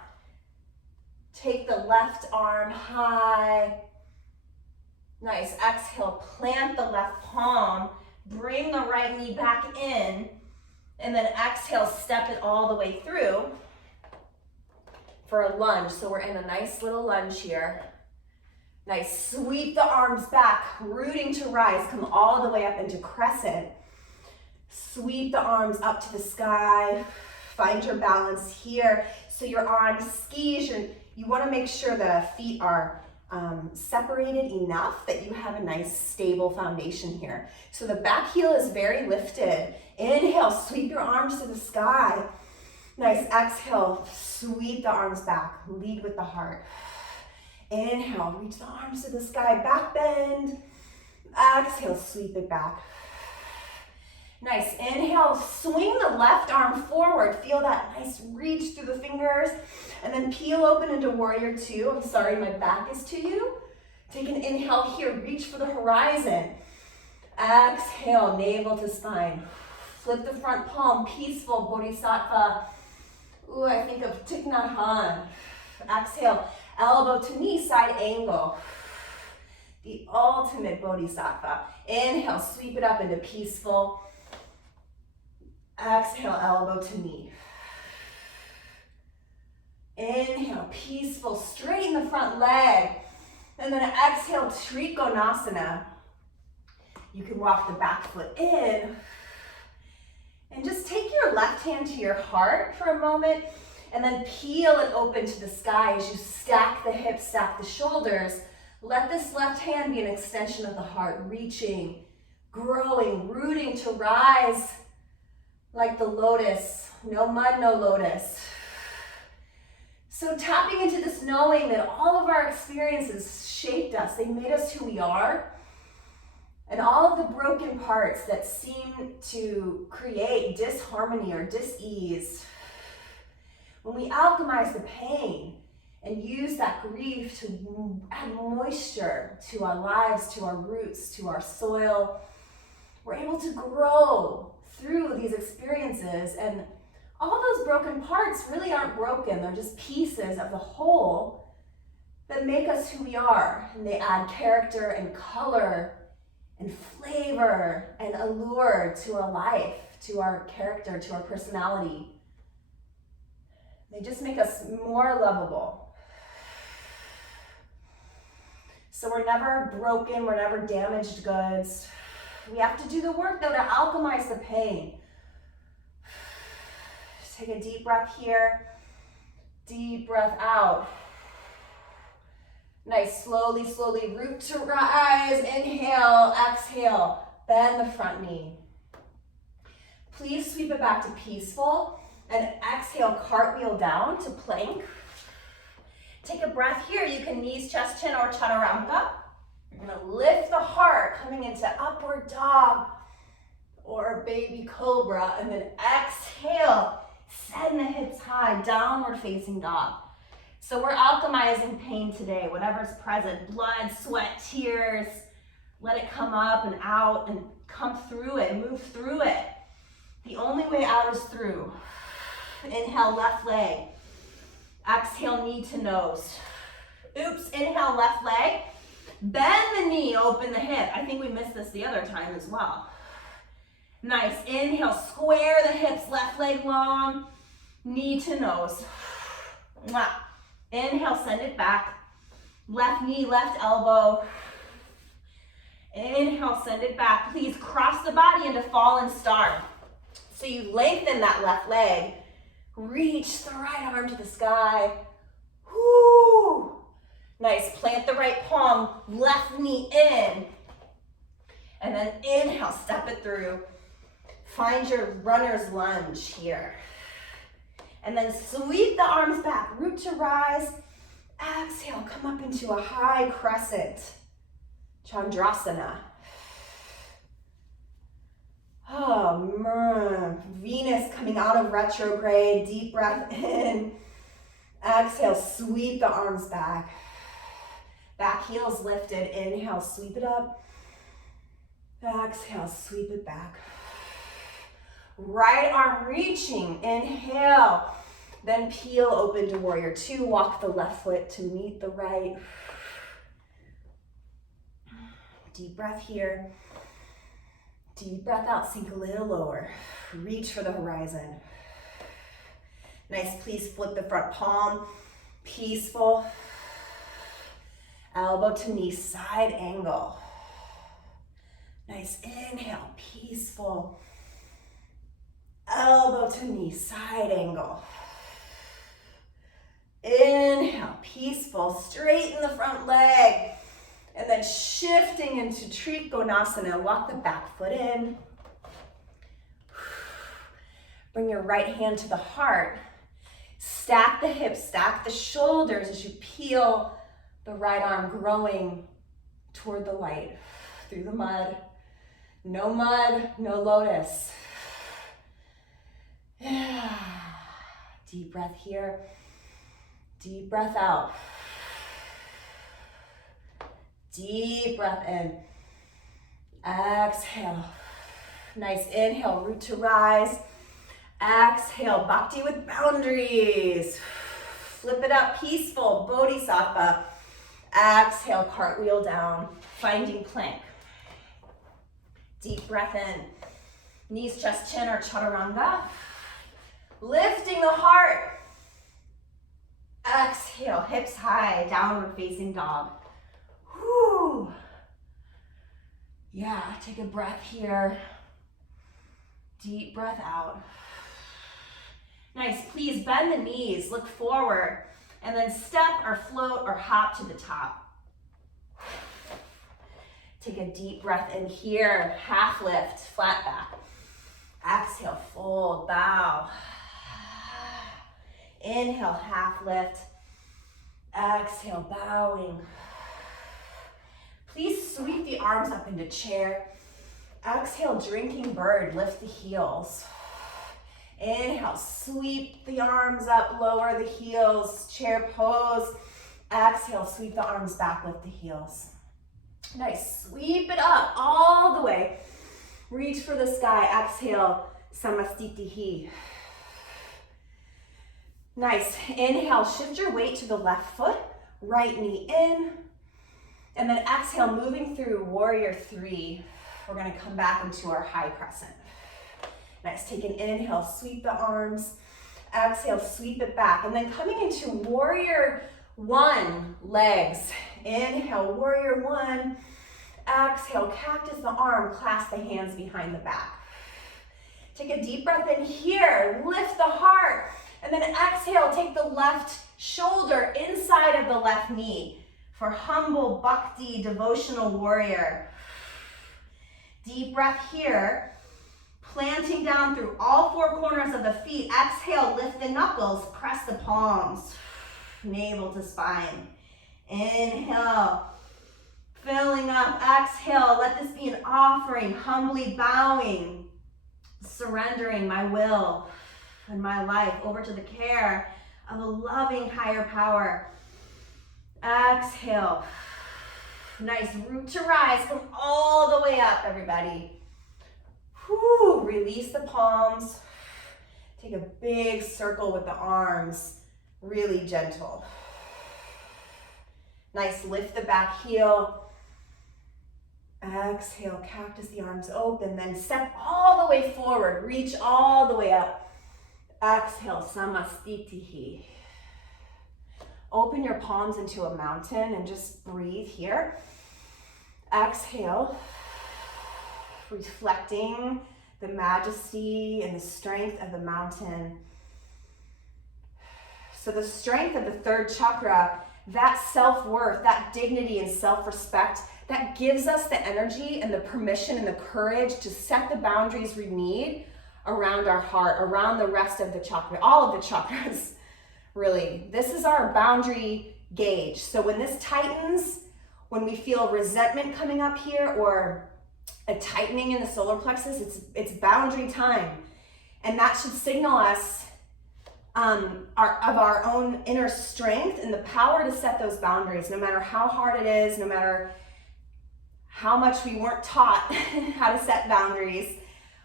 Take the left arm high. Nice, exhale, plant the left palm. Bring the right knee back in. And then exhale, step it all the way through for a lunge. So we're in a nice little lunge here. Nice, sweep the arms back, rooting to rise. Come all the way up into crescent. Sweep the arms up to the sky. Find your balance here. So you're on skis. You want to make sure the feet are separated enough that you have a nice stable foundation here. So the back heel is very lifted. Inhale, sweep your arms to the sky. Nice, exhale, sweep the arms back. Lead with the heart. Inhale, reach the arms to the sky, back bend. Exhale, sweep it back. Nice, inhale, swing the left arm forward. Feel that nice reach through the fingers. And then peel open into warrior two. I'm sorry, my back is to you. Take an inhale here, reach for the horizon. Exhale, navel to spine. Flip the front palm, peaceful bodhisattva. Ooh, I think of Thich Nhat Hanh. Exhale, elbow to knee, side angle. The ultimate bodhisattva. Inhale, sweep it up into peaceful. Exhale, elbow to knee. Inhale, peaceful, straighten the front leg. And then exhale, Trikonasana. You can walk the back foot in. And just take your left hand to your heart for a moment. And then peel it open to the sky as you stack the hips, stack the shoulders. Let this left hand be an extension of the heart, reaching, growing, rooting to rise like the lotus. No mud, no lotus. So tapping into this knowing that all of our experiences shaped us. They made us who we are. And all of the broken parts that seem to create disharmony or dis-ease, when we alchemize the pain and use that grief to add moisture to our lives, to our roots, to our soil, we're able to grow through these experiences. And all those broken parts really aren't broken. They're just pieces of the whole that make us who we are. And they add character and color and flavor and allure to our life, to our character, to our personality. They just make us more lovable. So we're never broken, we're never damaged goods. We have to do the work though to alchemize the pain. Take a deep breath here. Deep breath out. Nice, slowly, slowly root to rise. Inhale, exhale, bend the front knee. Please sweep it back to peaceful and exhale, cartwheel down to plank. Take a breath here. You can knees, chest, chin, or chaturanga. You're gonna lift the heart, coming into upward dog or baby cobra, and then exhale, send the hips high, downward facing dog. So we're alchemizing pain today, whatever's present, blood, sweat, tears. Let it come up and out and come through it, move through it. The only way out is through. Inhale, left leg. Exhale, knee to nose. Oops, inhale, left leg. Bend the knee, open the hip. I think we missed this the other time as well. Nice, inhale, square the hips, left leg long, knee to nose. Mwah. Inhale, send it back. Left knee, left elbow. Inhale, send it back. Please cross the body into fallen star. So you lengthen that left leg. Reach the right arm to the sky. Whoo! Nice, plant the right palm, left knee in. And then inhale, step it through. Find your runner's lunge here. And then sweep the arms back, root to rise. Exhale, come up into a high crescent. Chandrasana. Oh, Venus coming out of retrograde. Deep breath in. Exhale, sweep the arms back. Back heels lifted. Inhale, sweep it up. Exhale, sweep it back. Right arm reaching. Inhale. Then peel open to warrior two. Walk the left foot to meet the right. Deep breath here. Deep breath out, sink a little lower. Reach for the horizon. Nice, please flip the front palm. Peaceful. Elbow to knee, side angle. Nice, inhale, peaceful. Elbow to knee, side angle. Inhale, peaceful, straighten the front leg. And then shifting into Trikonasana, walk the back foot in. Bring your right hand to the heart. Stack the hips, stack the shoulders as you peel the right arm, growing toward the light. Through the mud. No lotus. Deep breath here. Deep breath out. Deep breath in. Exhale. Nice inhale, root to rise. Exhale, bhakti with boundaries. Flip it up, peaceful, bodhisattva. Exhale, cartwheel down, finding plank. Deep breath in. Knees, chest, chin, or chaturanga. Lifting the heart. Exhale, hips high, downward facing dog. Whew. Yeah, take a breath here. Deep breath out. Nice, please bend the knees, look forward, and then step or float or hop to the top. Take a deep breath in here, half lift, flat back. Exhale, fold, bow. Inhale, half lift. Exhale, bowing. Please sweep the arms up into chair. Exhale, drinking bird, lift the heels. Inhale, sweep the arms up, lower the heels, chair pose. Exhale, sweep the arms back, lift the heels. Nice, sweep it up all the way. Reach for the sky, exhale, samastitihi. Nice, inhale, shift your weight to the left foot, right knee in. And then exhale, moving through warrior three. We're gonna come back into our high crescent. Nice, take an inhale, sweep the arms. Exhale, sweep it back. And then coming into warrior one, legs. Inhale, warrior one. Exhale, cactus the arm, clasp the hands behind the back. Take a deep breath in here, lift the heart, and then exhale, take the left shoulder inside of the left knee for humble bhakti devotional warrior. Deep breath here, planting down through all four corners of the feet. Exhale, lift the knuckles, press the palms, navel to spine. Inhale, filling up, exhale, let this be an offering, humbly bowing, surrendering my will and my life over to the care of a loving higher power. Exhale, nice root to rise, come all the way up, everybody. Whew, release the palms, take a big circle with the arms, really gentle. Nice, lift the back heel. Exhale, cactus the arms open, then step all the way forward, reach all the way up. Exhale, samastitihi. Open your palms into a mountain and just breathe here. Exhale, reflecting the majesty and the strength of the mountain. So the strength of the third chakra, that self-worth, that dignity and self-respect, that gives us the energy and the permission and the courage to set the boundaries we need around our heart, around the rest of the chakra, all of the chakras, really. This is our boundary gauge. So when this tightens, when we feel resentment coming up here or a tightening in the solar plexus, it's boundary time. And that should signal us of our own inner strength and the power to set those boundaries, no matter how hard it is, no matter how much we weren't taught how to set boundaries.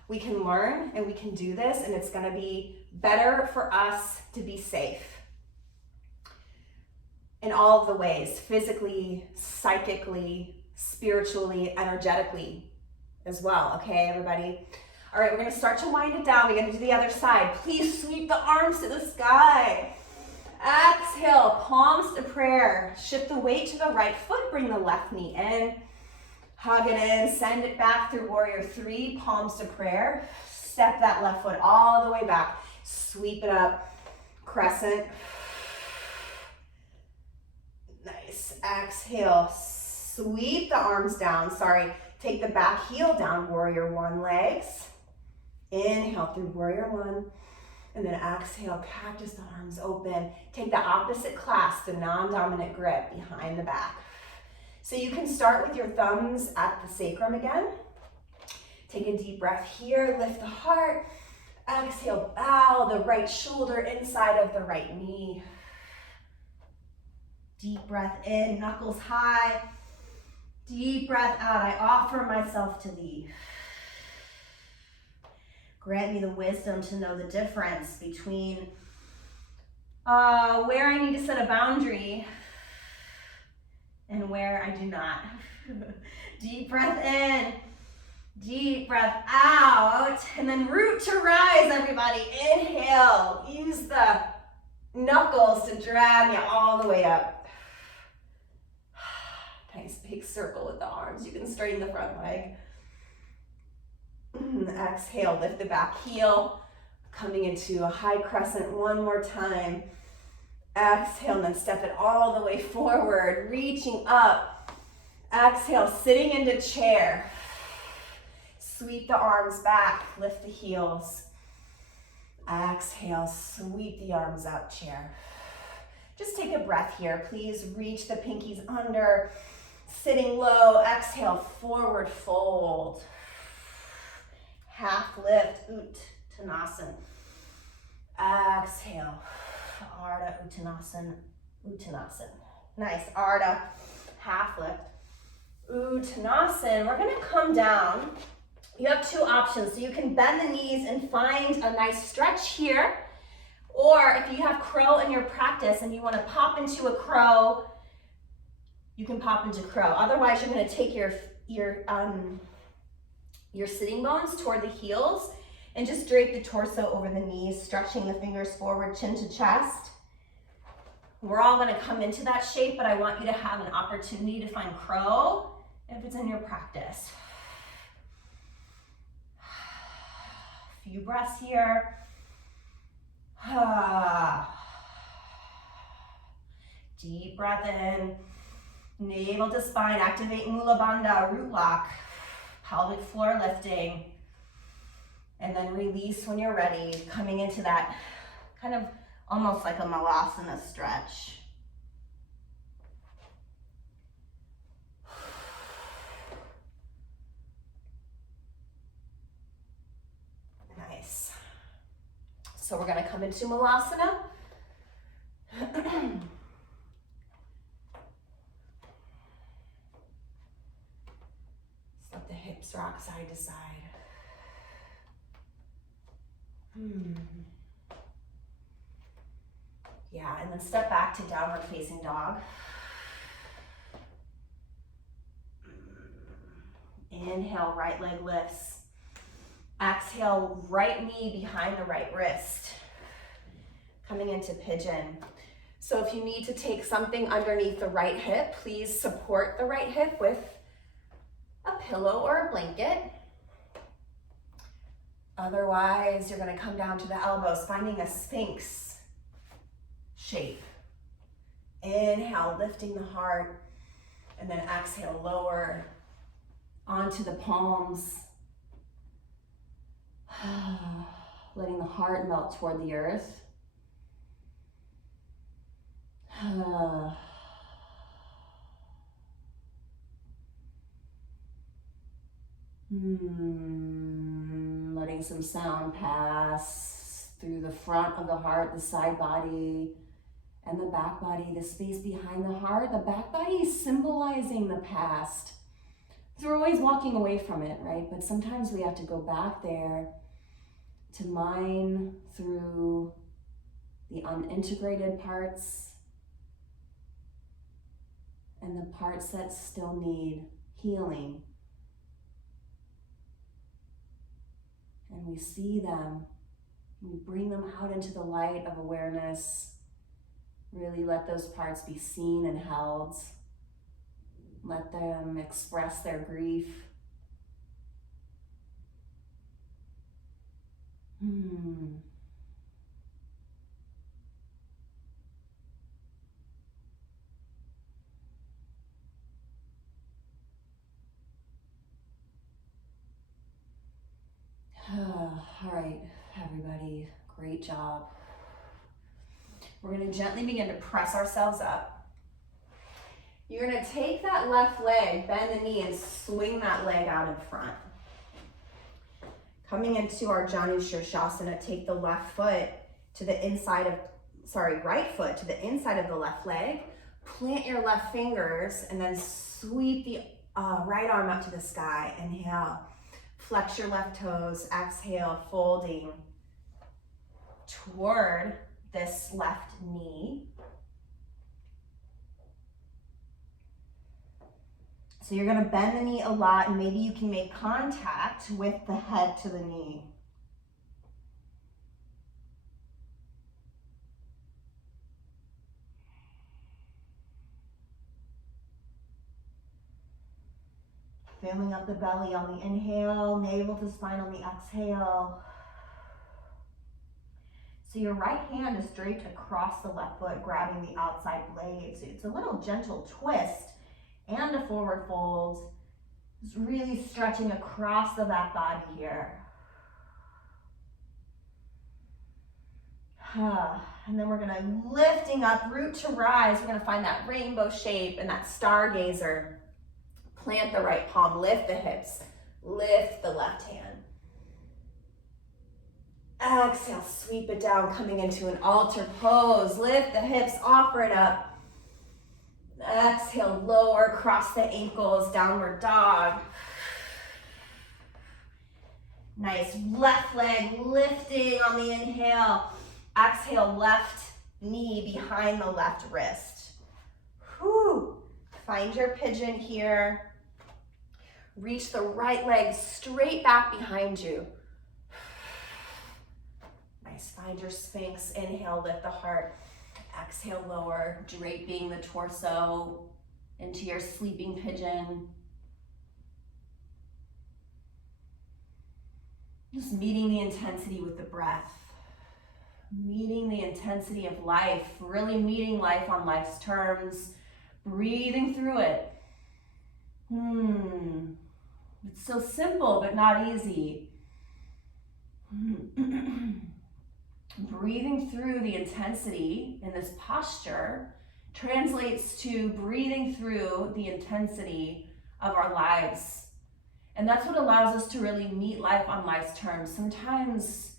We can learn and we can do this, and it's going to be better for us to be safe in all of the ways, physically, psychically, spiritually, energetically as well. Okay, everybody? All right, we're going to start to wind it down. We're going to do the other side. Please sweep the arms to the sky. Exhale, palms to prayer. Shift the weight to the right foot. Bring the left knee in. Hug it in. Send it back through warrior three. Palms to prayer. Step that left foot all the way back. Sweep it up. Crescent. Nice. Exhale. Sweep the arms down. Take the back heel down. Warrior one legs. Inhale through warrior one. And then exhale, cactus the arms open. Take the opposite clasp, the non-dominant grip behind the back. So you can start with your thumbs at the sacrum again. Take a deep breath here, lift the heart. Exhale, bow the right shoulder inside of the right knee. Deep breath in, knuckles high. Deep breath out, I offer myself to thee. Grant me the wisdom to know the difference between where I need to set a boundary and where I do not. Deep breath in, deep breath out, and then root to rise, everybody. Inhale, use the knuckles to drag you all the way up. Nice big circle with the arms. You can straighten the front leg. Exhale, lift the back heel, coming into a high crescent one more time. Exhale, and then step it all the way forward, reaching up. Exhale, sitting into chair. Sweep the arms back, lift the heels. Exhale, sweep the arms out, chair. Just take a breath here. Please reach the pinkies under, sitting low. Exhale, forward fold. Half lift, Uttanasana. Exhale, Ardha Uttanasana, Uttanasana. Nice, Ardha, half lift. Uttanasana, we're gonna come down. You have two options. So you can bend the knees and find a nice stretch here. Or if you have crow in your practice and you wanna pop into a crow, you can pop into crow. Otherwise, you're gonna take your sitting bones toward the heels and just drape the torso over the knees, stretching the fingers forward, chin to chest. We're all gonna come into that shape, but I want you to have an opportunity to find crow if it's in your practice. Few breaths here. Deep breath in. Navel to spine. Activate Mula Bandha, root lock. Pelvic floor lifting. And then release when you're ready. Coming into that kind of almost like a malasana stretch. Nice. So we're gonna come into malasana. Let the hips rock side to side. Yeah, and then step back to downward facing dog. Inhale, right leg lifts. Exhale, right knee behind the right wrist. Coming into pigeon. So if you need to take something underneath the right hip, please support the right hip with a pillow or a blanket. Otherwise, you're gonna come down to the elbows, finding a sphinx shape. Inhale, lifting the heart, and then exhale, lower onto the palms. Letting the heart melt toward the earth. Letting some sound pass through the front of the heart, the side body, and the back body, the space behind the heart. The back body is symbolizing the past. So we're always walking away from it, right? But sometimes we have to go back there to mine through the unintegrated parts and the parts that still need healing. And we see them, we bring them out into the light of awareness. Really let those parts be seen and held. Let them express their grief. All right, everybody, great job. We're gonna gently begin to press ourselves up. You're gonna take that left leg, bend the knee, and swing that leg out in front. Coming into our Janu Shirshasana, take the left foot to the inside of, right foot to the inside of the left leg. Plant your left fingers and then sweep the right arm up to the sky. Inhale. Flex your left toes, exhale, folding toward this left knee. So you're gonna bend the knee a lot, and maybe you can make contact with the head to the knee. Filling up the belly on the inhale, navel to spine on the exhale. So your right hand is draped across the left foot, grabbing the outside blade. So it's a little gentle twist and a forward fold. Just really stretching across the back body here. And then we're gonna lifting up, root to rise. We're gonna find that rainbow shape and that stargazer. Plant the right palm, lift the hips, lift the left hand. Exhale, sweep it down, coming into an altar pose. Lift the hips, offer it up. Exhale, lower, cross the ankles, downward dog. Nice, left leg lifting on the inhale. Exhale, left knee behind the left wrist. Whew. Find your pigeon here. Reach the right leg straight back behind you. Nice, find your sphinx. Inhale, lift the heart. Exhale, lower, draping the torso into your sleeping pigeon. Just meeting the intensity with the breath. Meeting the intensity of life, really meeting life on life's terms, breathing through it. It's so simple, but not easy. Breathing through the intensity in this posture translates to breathing through the intensity of our lives. And that's what allows us to really meet life on life's terms. Sometimes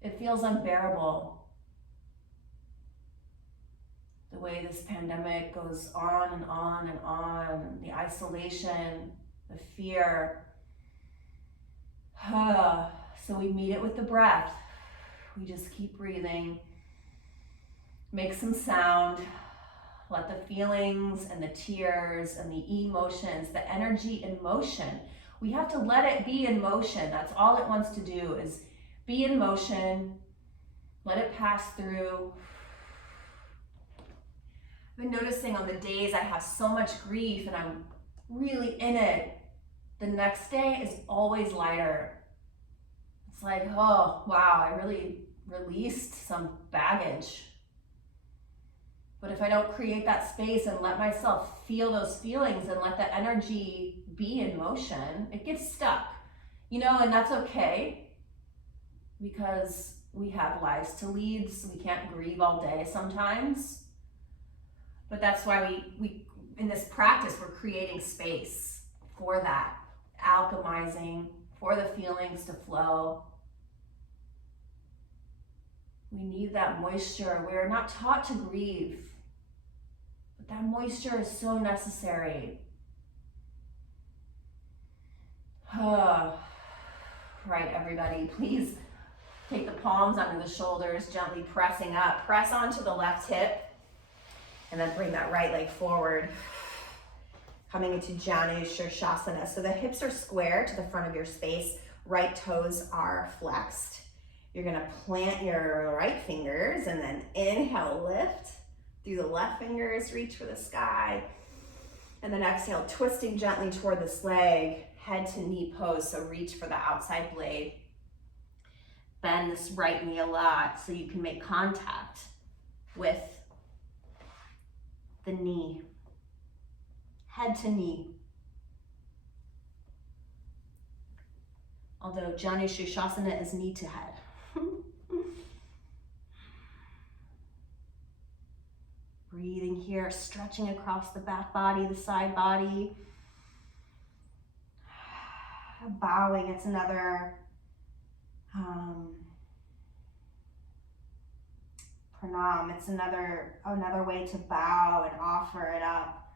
it feels unbearable. The way this pandemic goes on and on and on, the isolation, the fear. So we meet it with the breath. We just keep breathing. Make some sound. Let the feelings and the tears and the emotions, the energy in motion. We have to let it be in motion. That's all it wants to do, is be in motion. Let it pass through. I've been noticing on the days I have so much grief and I'm really in it, the next day is always lighter. It's like, oh, wow, I really released some baggage. But if I don't create that space and let myself feel those feelings and let that energy be in motion, it gets stuck, and that's okay, because we have lives to lead, so we can't grieve all day sometimes. But that's why we in this practice, we're creating space for that, alchemizing, for the feelings to flow. We need that moisture. We're not taught to grieve, but that moisture is so necessary. Right, everybody, please take the palms under the shoulders, gently pressing up. Press onto the left hip, and then bring that right leg forward. Coming into Janu Shirshasana. So the hips are square to the front of your space. Right toes are flexed. You're gonna plant your right fingers and then inhale, lift through the left fingers, reach for the sky. And then exhale, twisting gently toward this leg, head to knee pose. So reach for the outside blade. Bend this right knee a lot so you can make contact with the knee. Head to knee. Although Janu Shirshasana is knee to head. Breathing here, stretching across the back body, the side body. Bowing, it's another pranam. It's another way to bow and offer it up.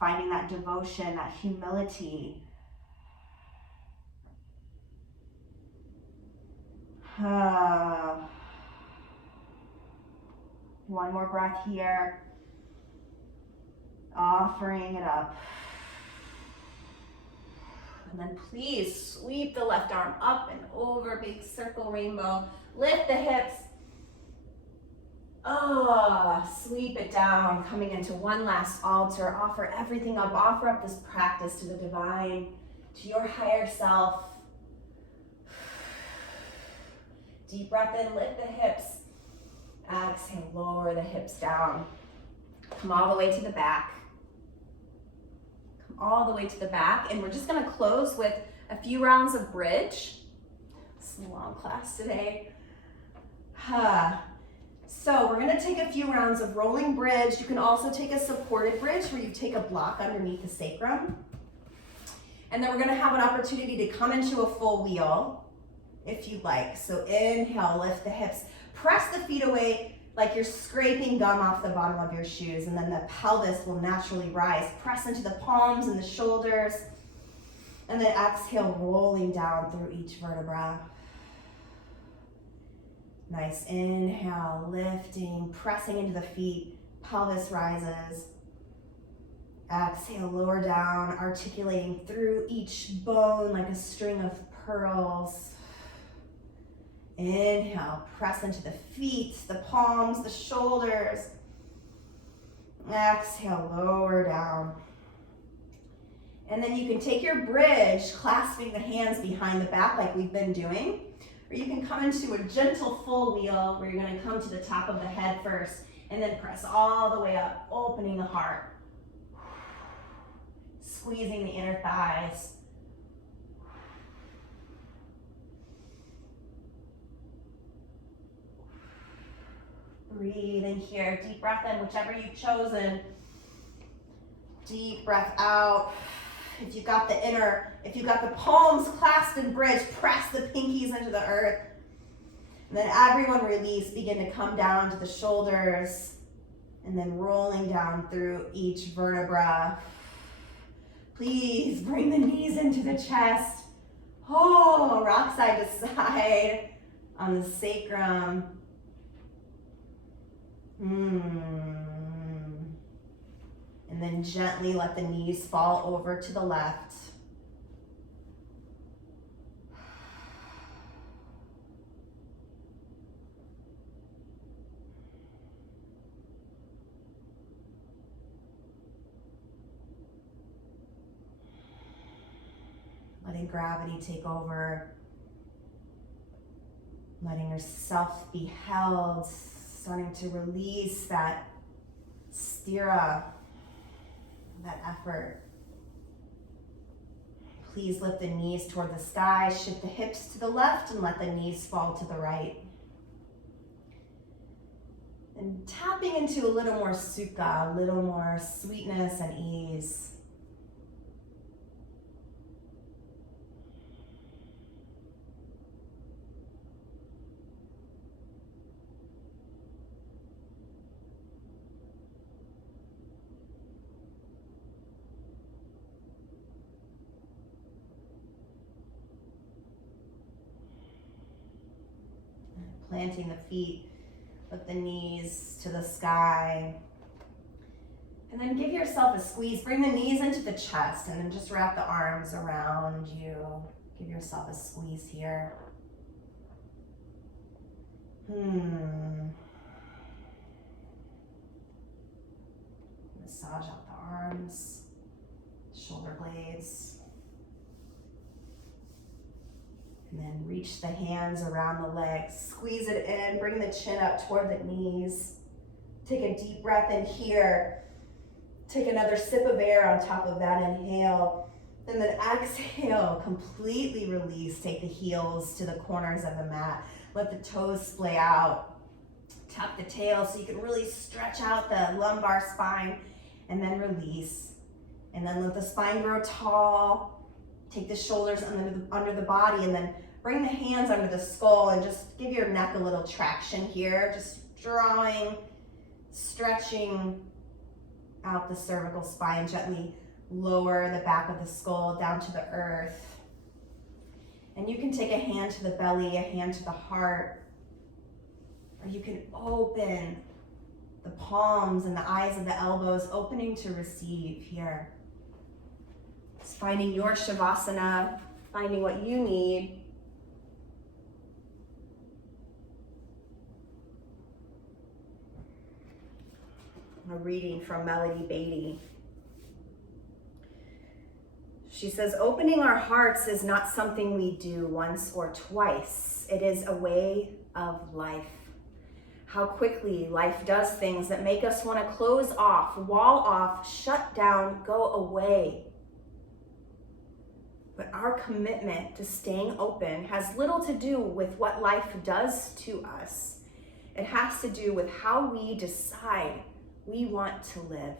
Finding that devotion, that humility. One more breath here. Offering it up. And then please sweep the left arm up and over, big circle rainbow. Lift the hips. Sweep it down, coming into one last altar. Offer everything up. Offer up this practice to the divine, to your higher self. Deep breath in, lift the hips. Exhale, lower the hips down. Come all the way to the back. Come all the way to the back. And we're just gonna close with a few rounds of bridge. It's a long class today. So we're gonna take a few rounds of rolling bridge. You can also take a supported bridge where you take a block underneath the sacrum. And then we're gonna have an opportunity to come into a full wheel if you'd like. So inhale, lift the hips. Press the feet away like you're scraping gum off the bottom of your shoes, and then the pelvis will naturally rise. Press into the palms and the shoulders. And then exhale, rolling down through each vertebra. Nice inhale, lifting, pressing into the feet, pelvis rises. Exhale, lower down, articulating through each bone like a string of pearls. Inhale, press into the feet, the palms, the shoulders. Exhale, lower down. And then you can take your bridge, clasping the hands behind the back like we've been doing, or you can come into a gentle full wheel where you're going to come to the top of the head first and then press all the way up, opening the heart, squeezing the inner thighs. Breathe in here, deep breath in, whichever you've chosen. Deep breath out. If you've got the palms clasped in bridge, press the pinkies into the earth. And then everyone release, begin to come down to the shoulders and then rolling down through each vertebra. Please bring the knees into the chest. Oh, rock side to side on the sacrum. And then gently let the knees fall over to the left. Letting gravity take over. Letting yourself be held. Starting to release that stira, that effort. Please lift the knees toward the sky, shift the hips to the left, and let the knees fall to the right. And tapping into a little more sukha, a little more sweetness and ease. Planting the feet, lift the knees to the sky. And then give yourself a squeeze. Bring the knees into the chest and then just wrap the arms around you. Give yourself a squeeze here. Massage out the arms, shoulder blades. And then reach the hands around the legs, squeeze it in, bring the chin up toward the knees. Take a deep breath in here. Take another sip of air on top of that inhale. And then exhale, completely release. Take the heels to the corners of the mat. Let the toes splay out. Tuck the tail so you can really stretch out the lumbar spine. And then release. And then let the spine grow tall. Take the shoulders under the body and then bring the hands under the skull and just give your neck a little traction here. Just drawing, stretching out the cervical spine. Gently lower the back of the skull down to the earth. And you can take a hand to the belly, a hand to the heart. Or you can open the palms and the eyes of the elbows, opening to receive here. Finding your shavasana, finding what you need. A reading from Melody Beatty. She says, opening our hearts is not something we do once or twice. It is a way of life. How quickly life does things that make us want to close off, wall off, shut down, go away. But our commitment to staying open has little to do with what life does to us. It has to do with how we decide we want to live.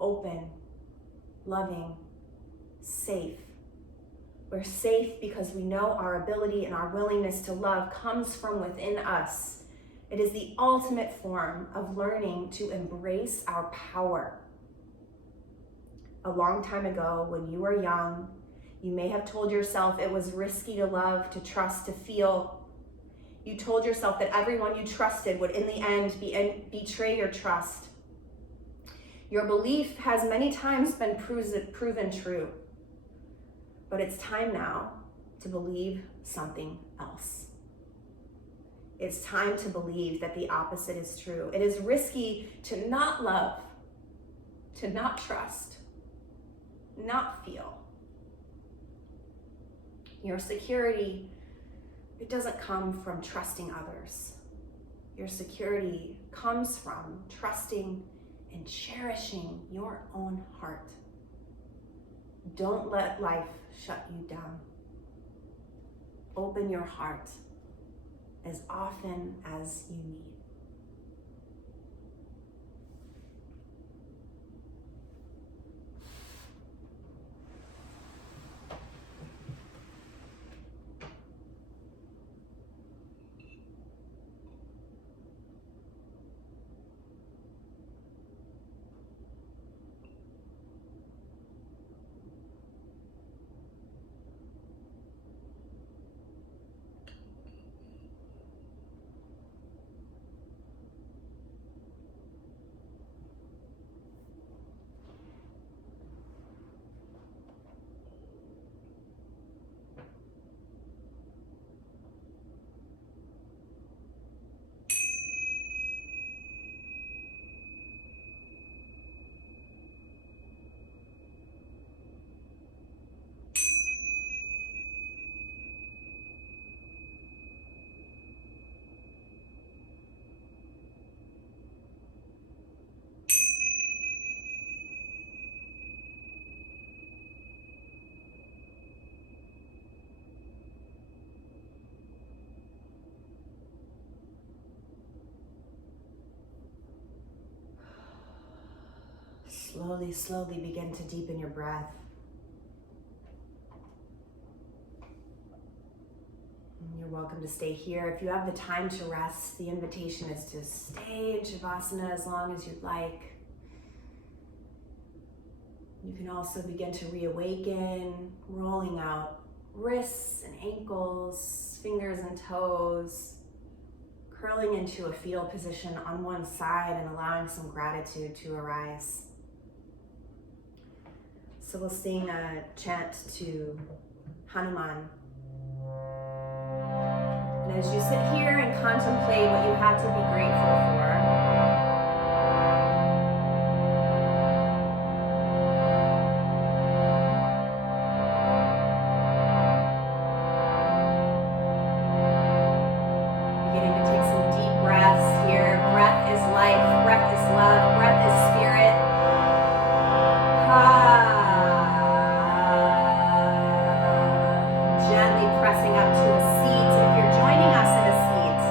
Open, loving, safe. We're safe because we know our ability and our willingness to love comes from within us. It is the ultimate form of learning to embrace our power. A long time ago, when you were young, you may have told yourself it was risky to love, to trust, to feel. You told yourself that everyone you trusted would in the end betray your trust. Your belief has many times been proven true, but it's time now to believe something else. It's time to believe that the opposite is true. It is risky to not love, to not trust, not feel. Your security, it doesn't come from trusting others. Your security comes from trusting and cherishing your own heart. Don't let life shut you down. Open your heart as often as you need. Slowly, slowly begin to deepen your breath. And you're welcome to stay here. If you have the time to rest, the invitation is to stay in Shavasana as long as you'd like. You can also begin to reawaken, rolling out wrists and ankles, fingers and toes, curling into a fetal position on one side and allowing some gratitude to arise. So we'll sing a chant to Hanuman. And as you sit here and contemplate what you have to be grateful for, beginning to take some deep breaths here. Breath is life, breath is love, breath is spirit. Gently pressing up to a seat if you're joining us in a seat.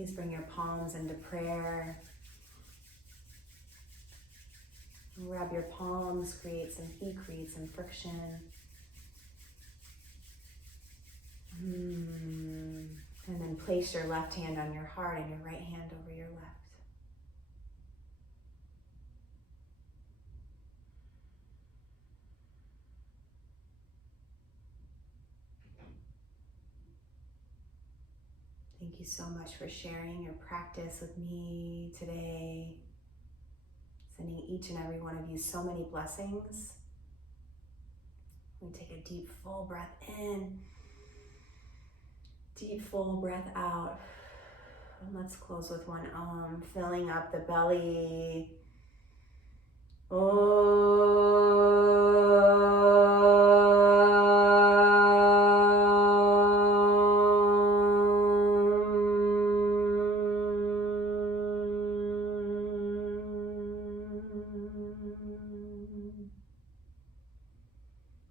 Please bring your palms into prayer. Rub your palms, create some heat, create some friction. And then place your left hand on your heart and your right hand over your left. Thank you so much for sharing your practice with me today. Sending each and every one of you so many blessings. We take a deep, full breath in. Deep, full breath out. And let's close with one Om, filling up the belly.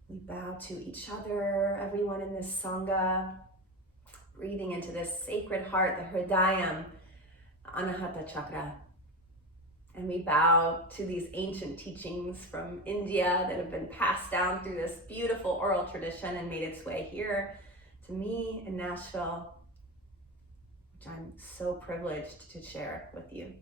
We bow to each other, everyone in this Sangha. Breathing into this sacred heart, the Hridayam, Anahata Chakra. And we bow to these ancient teachings from India that have been passed down through this beautiful oral tradition and made its way here to me in Nashville, which I'm so privileged to share with you.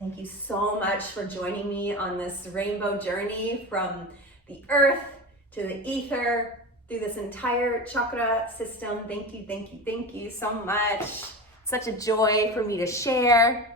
Thank you so much for joining me on this rainbow journey from the earth to the ether through this entire chakra system. Thank you so much. Such a joy for me to share.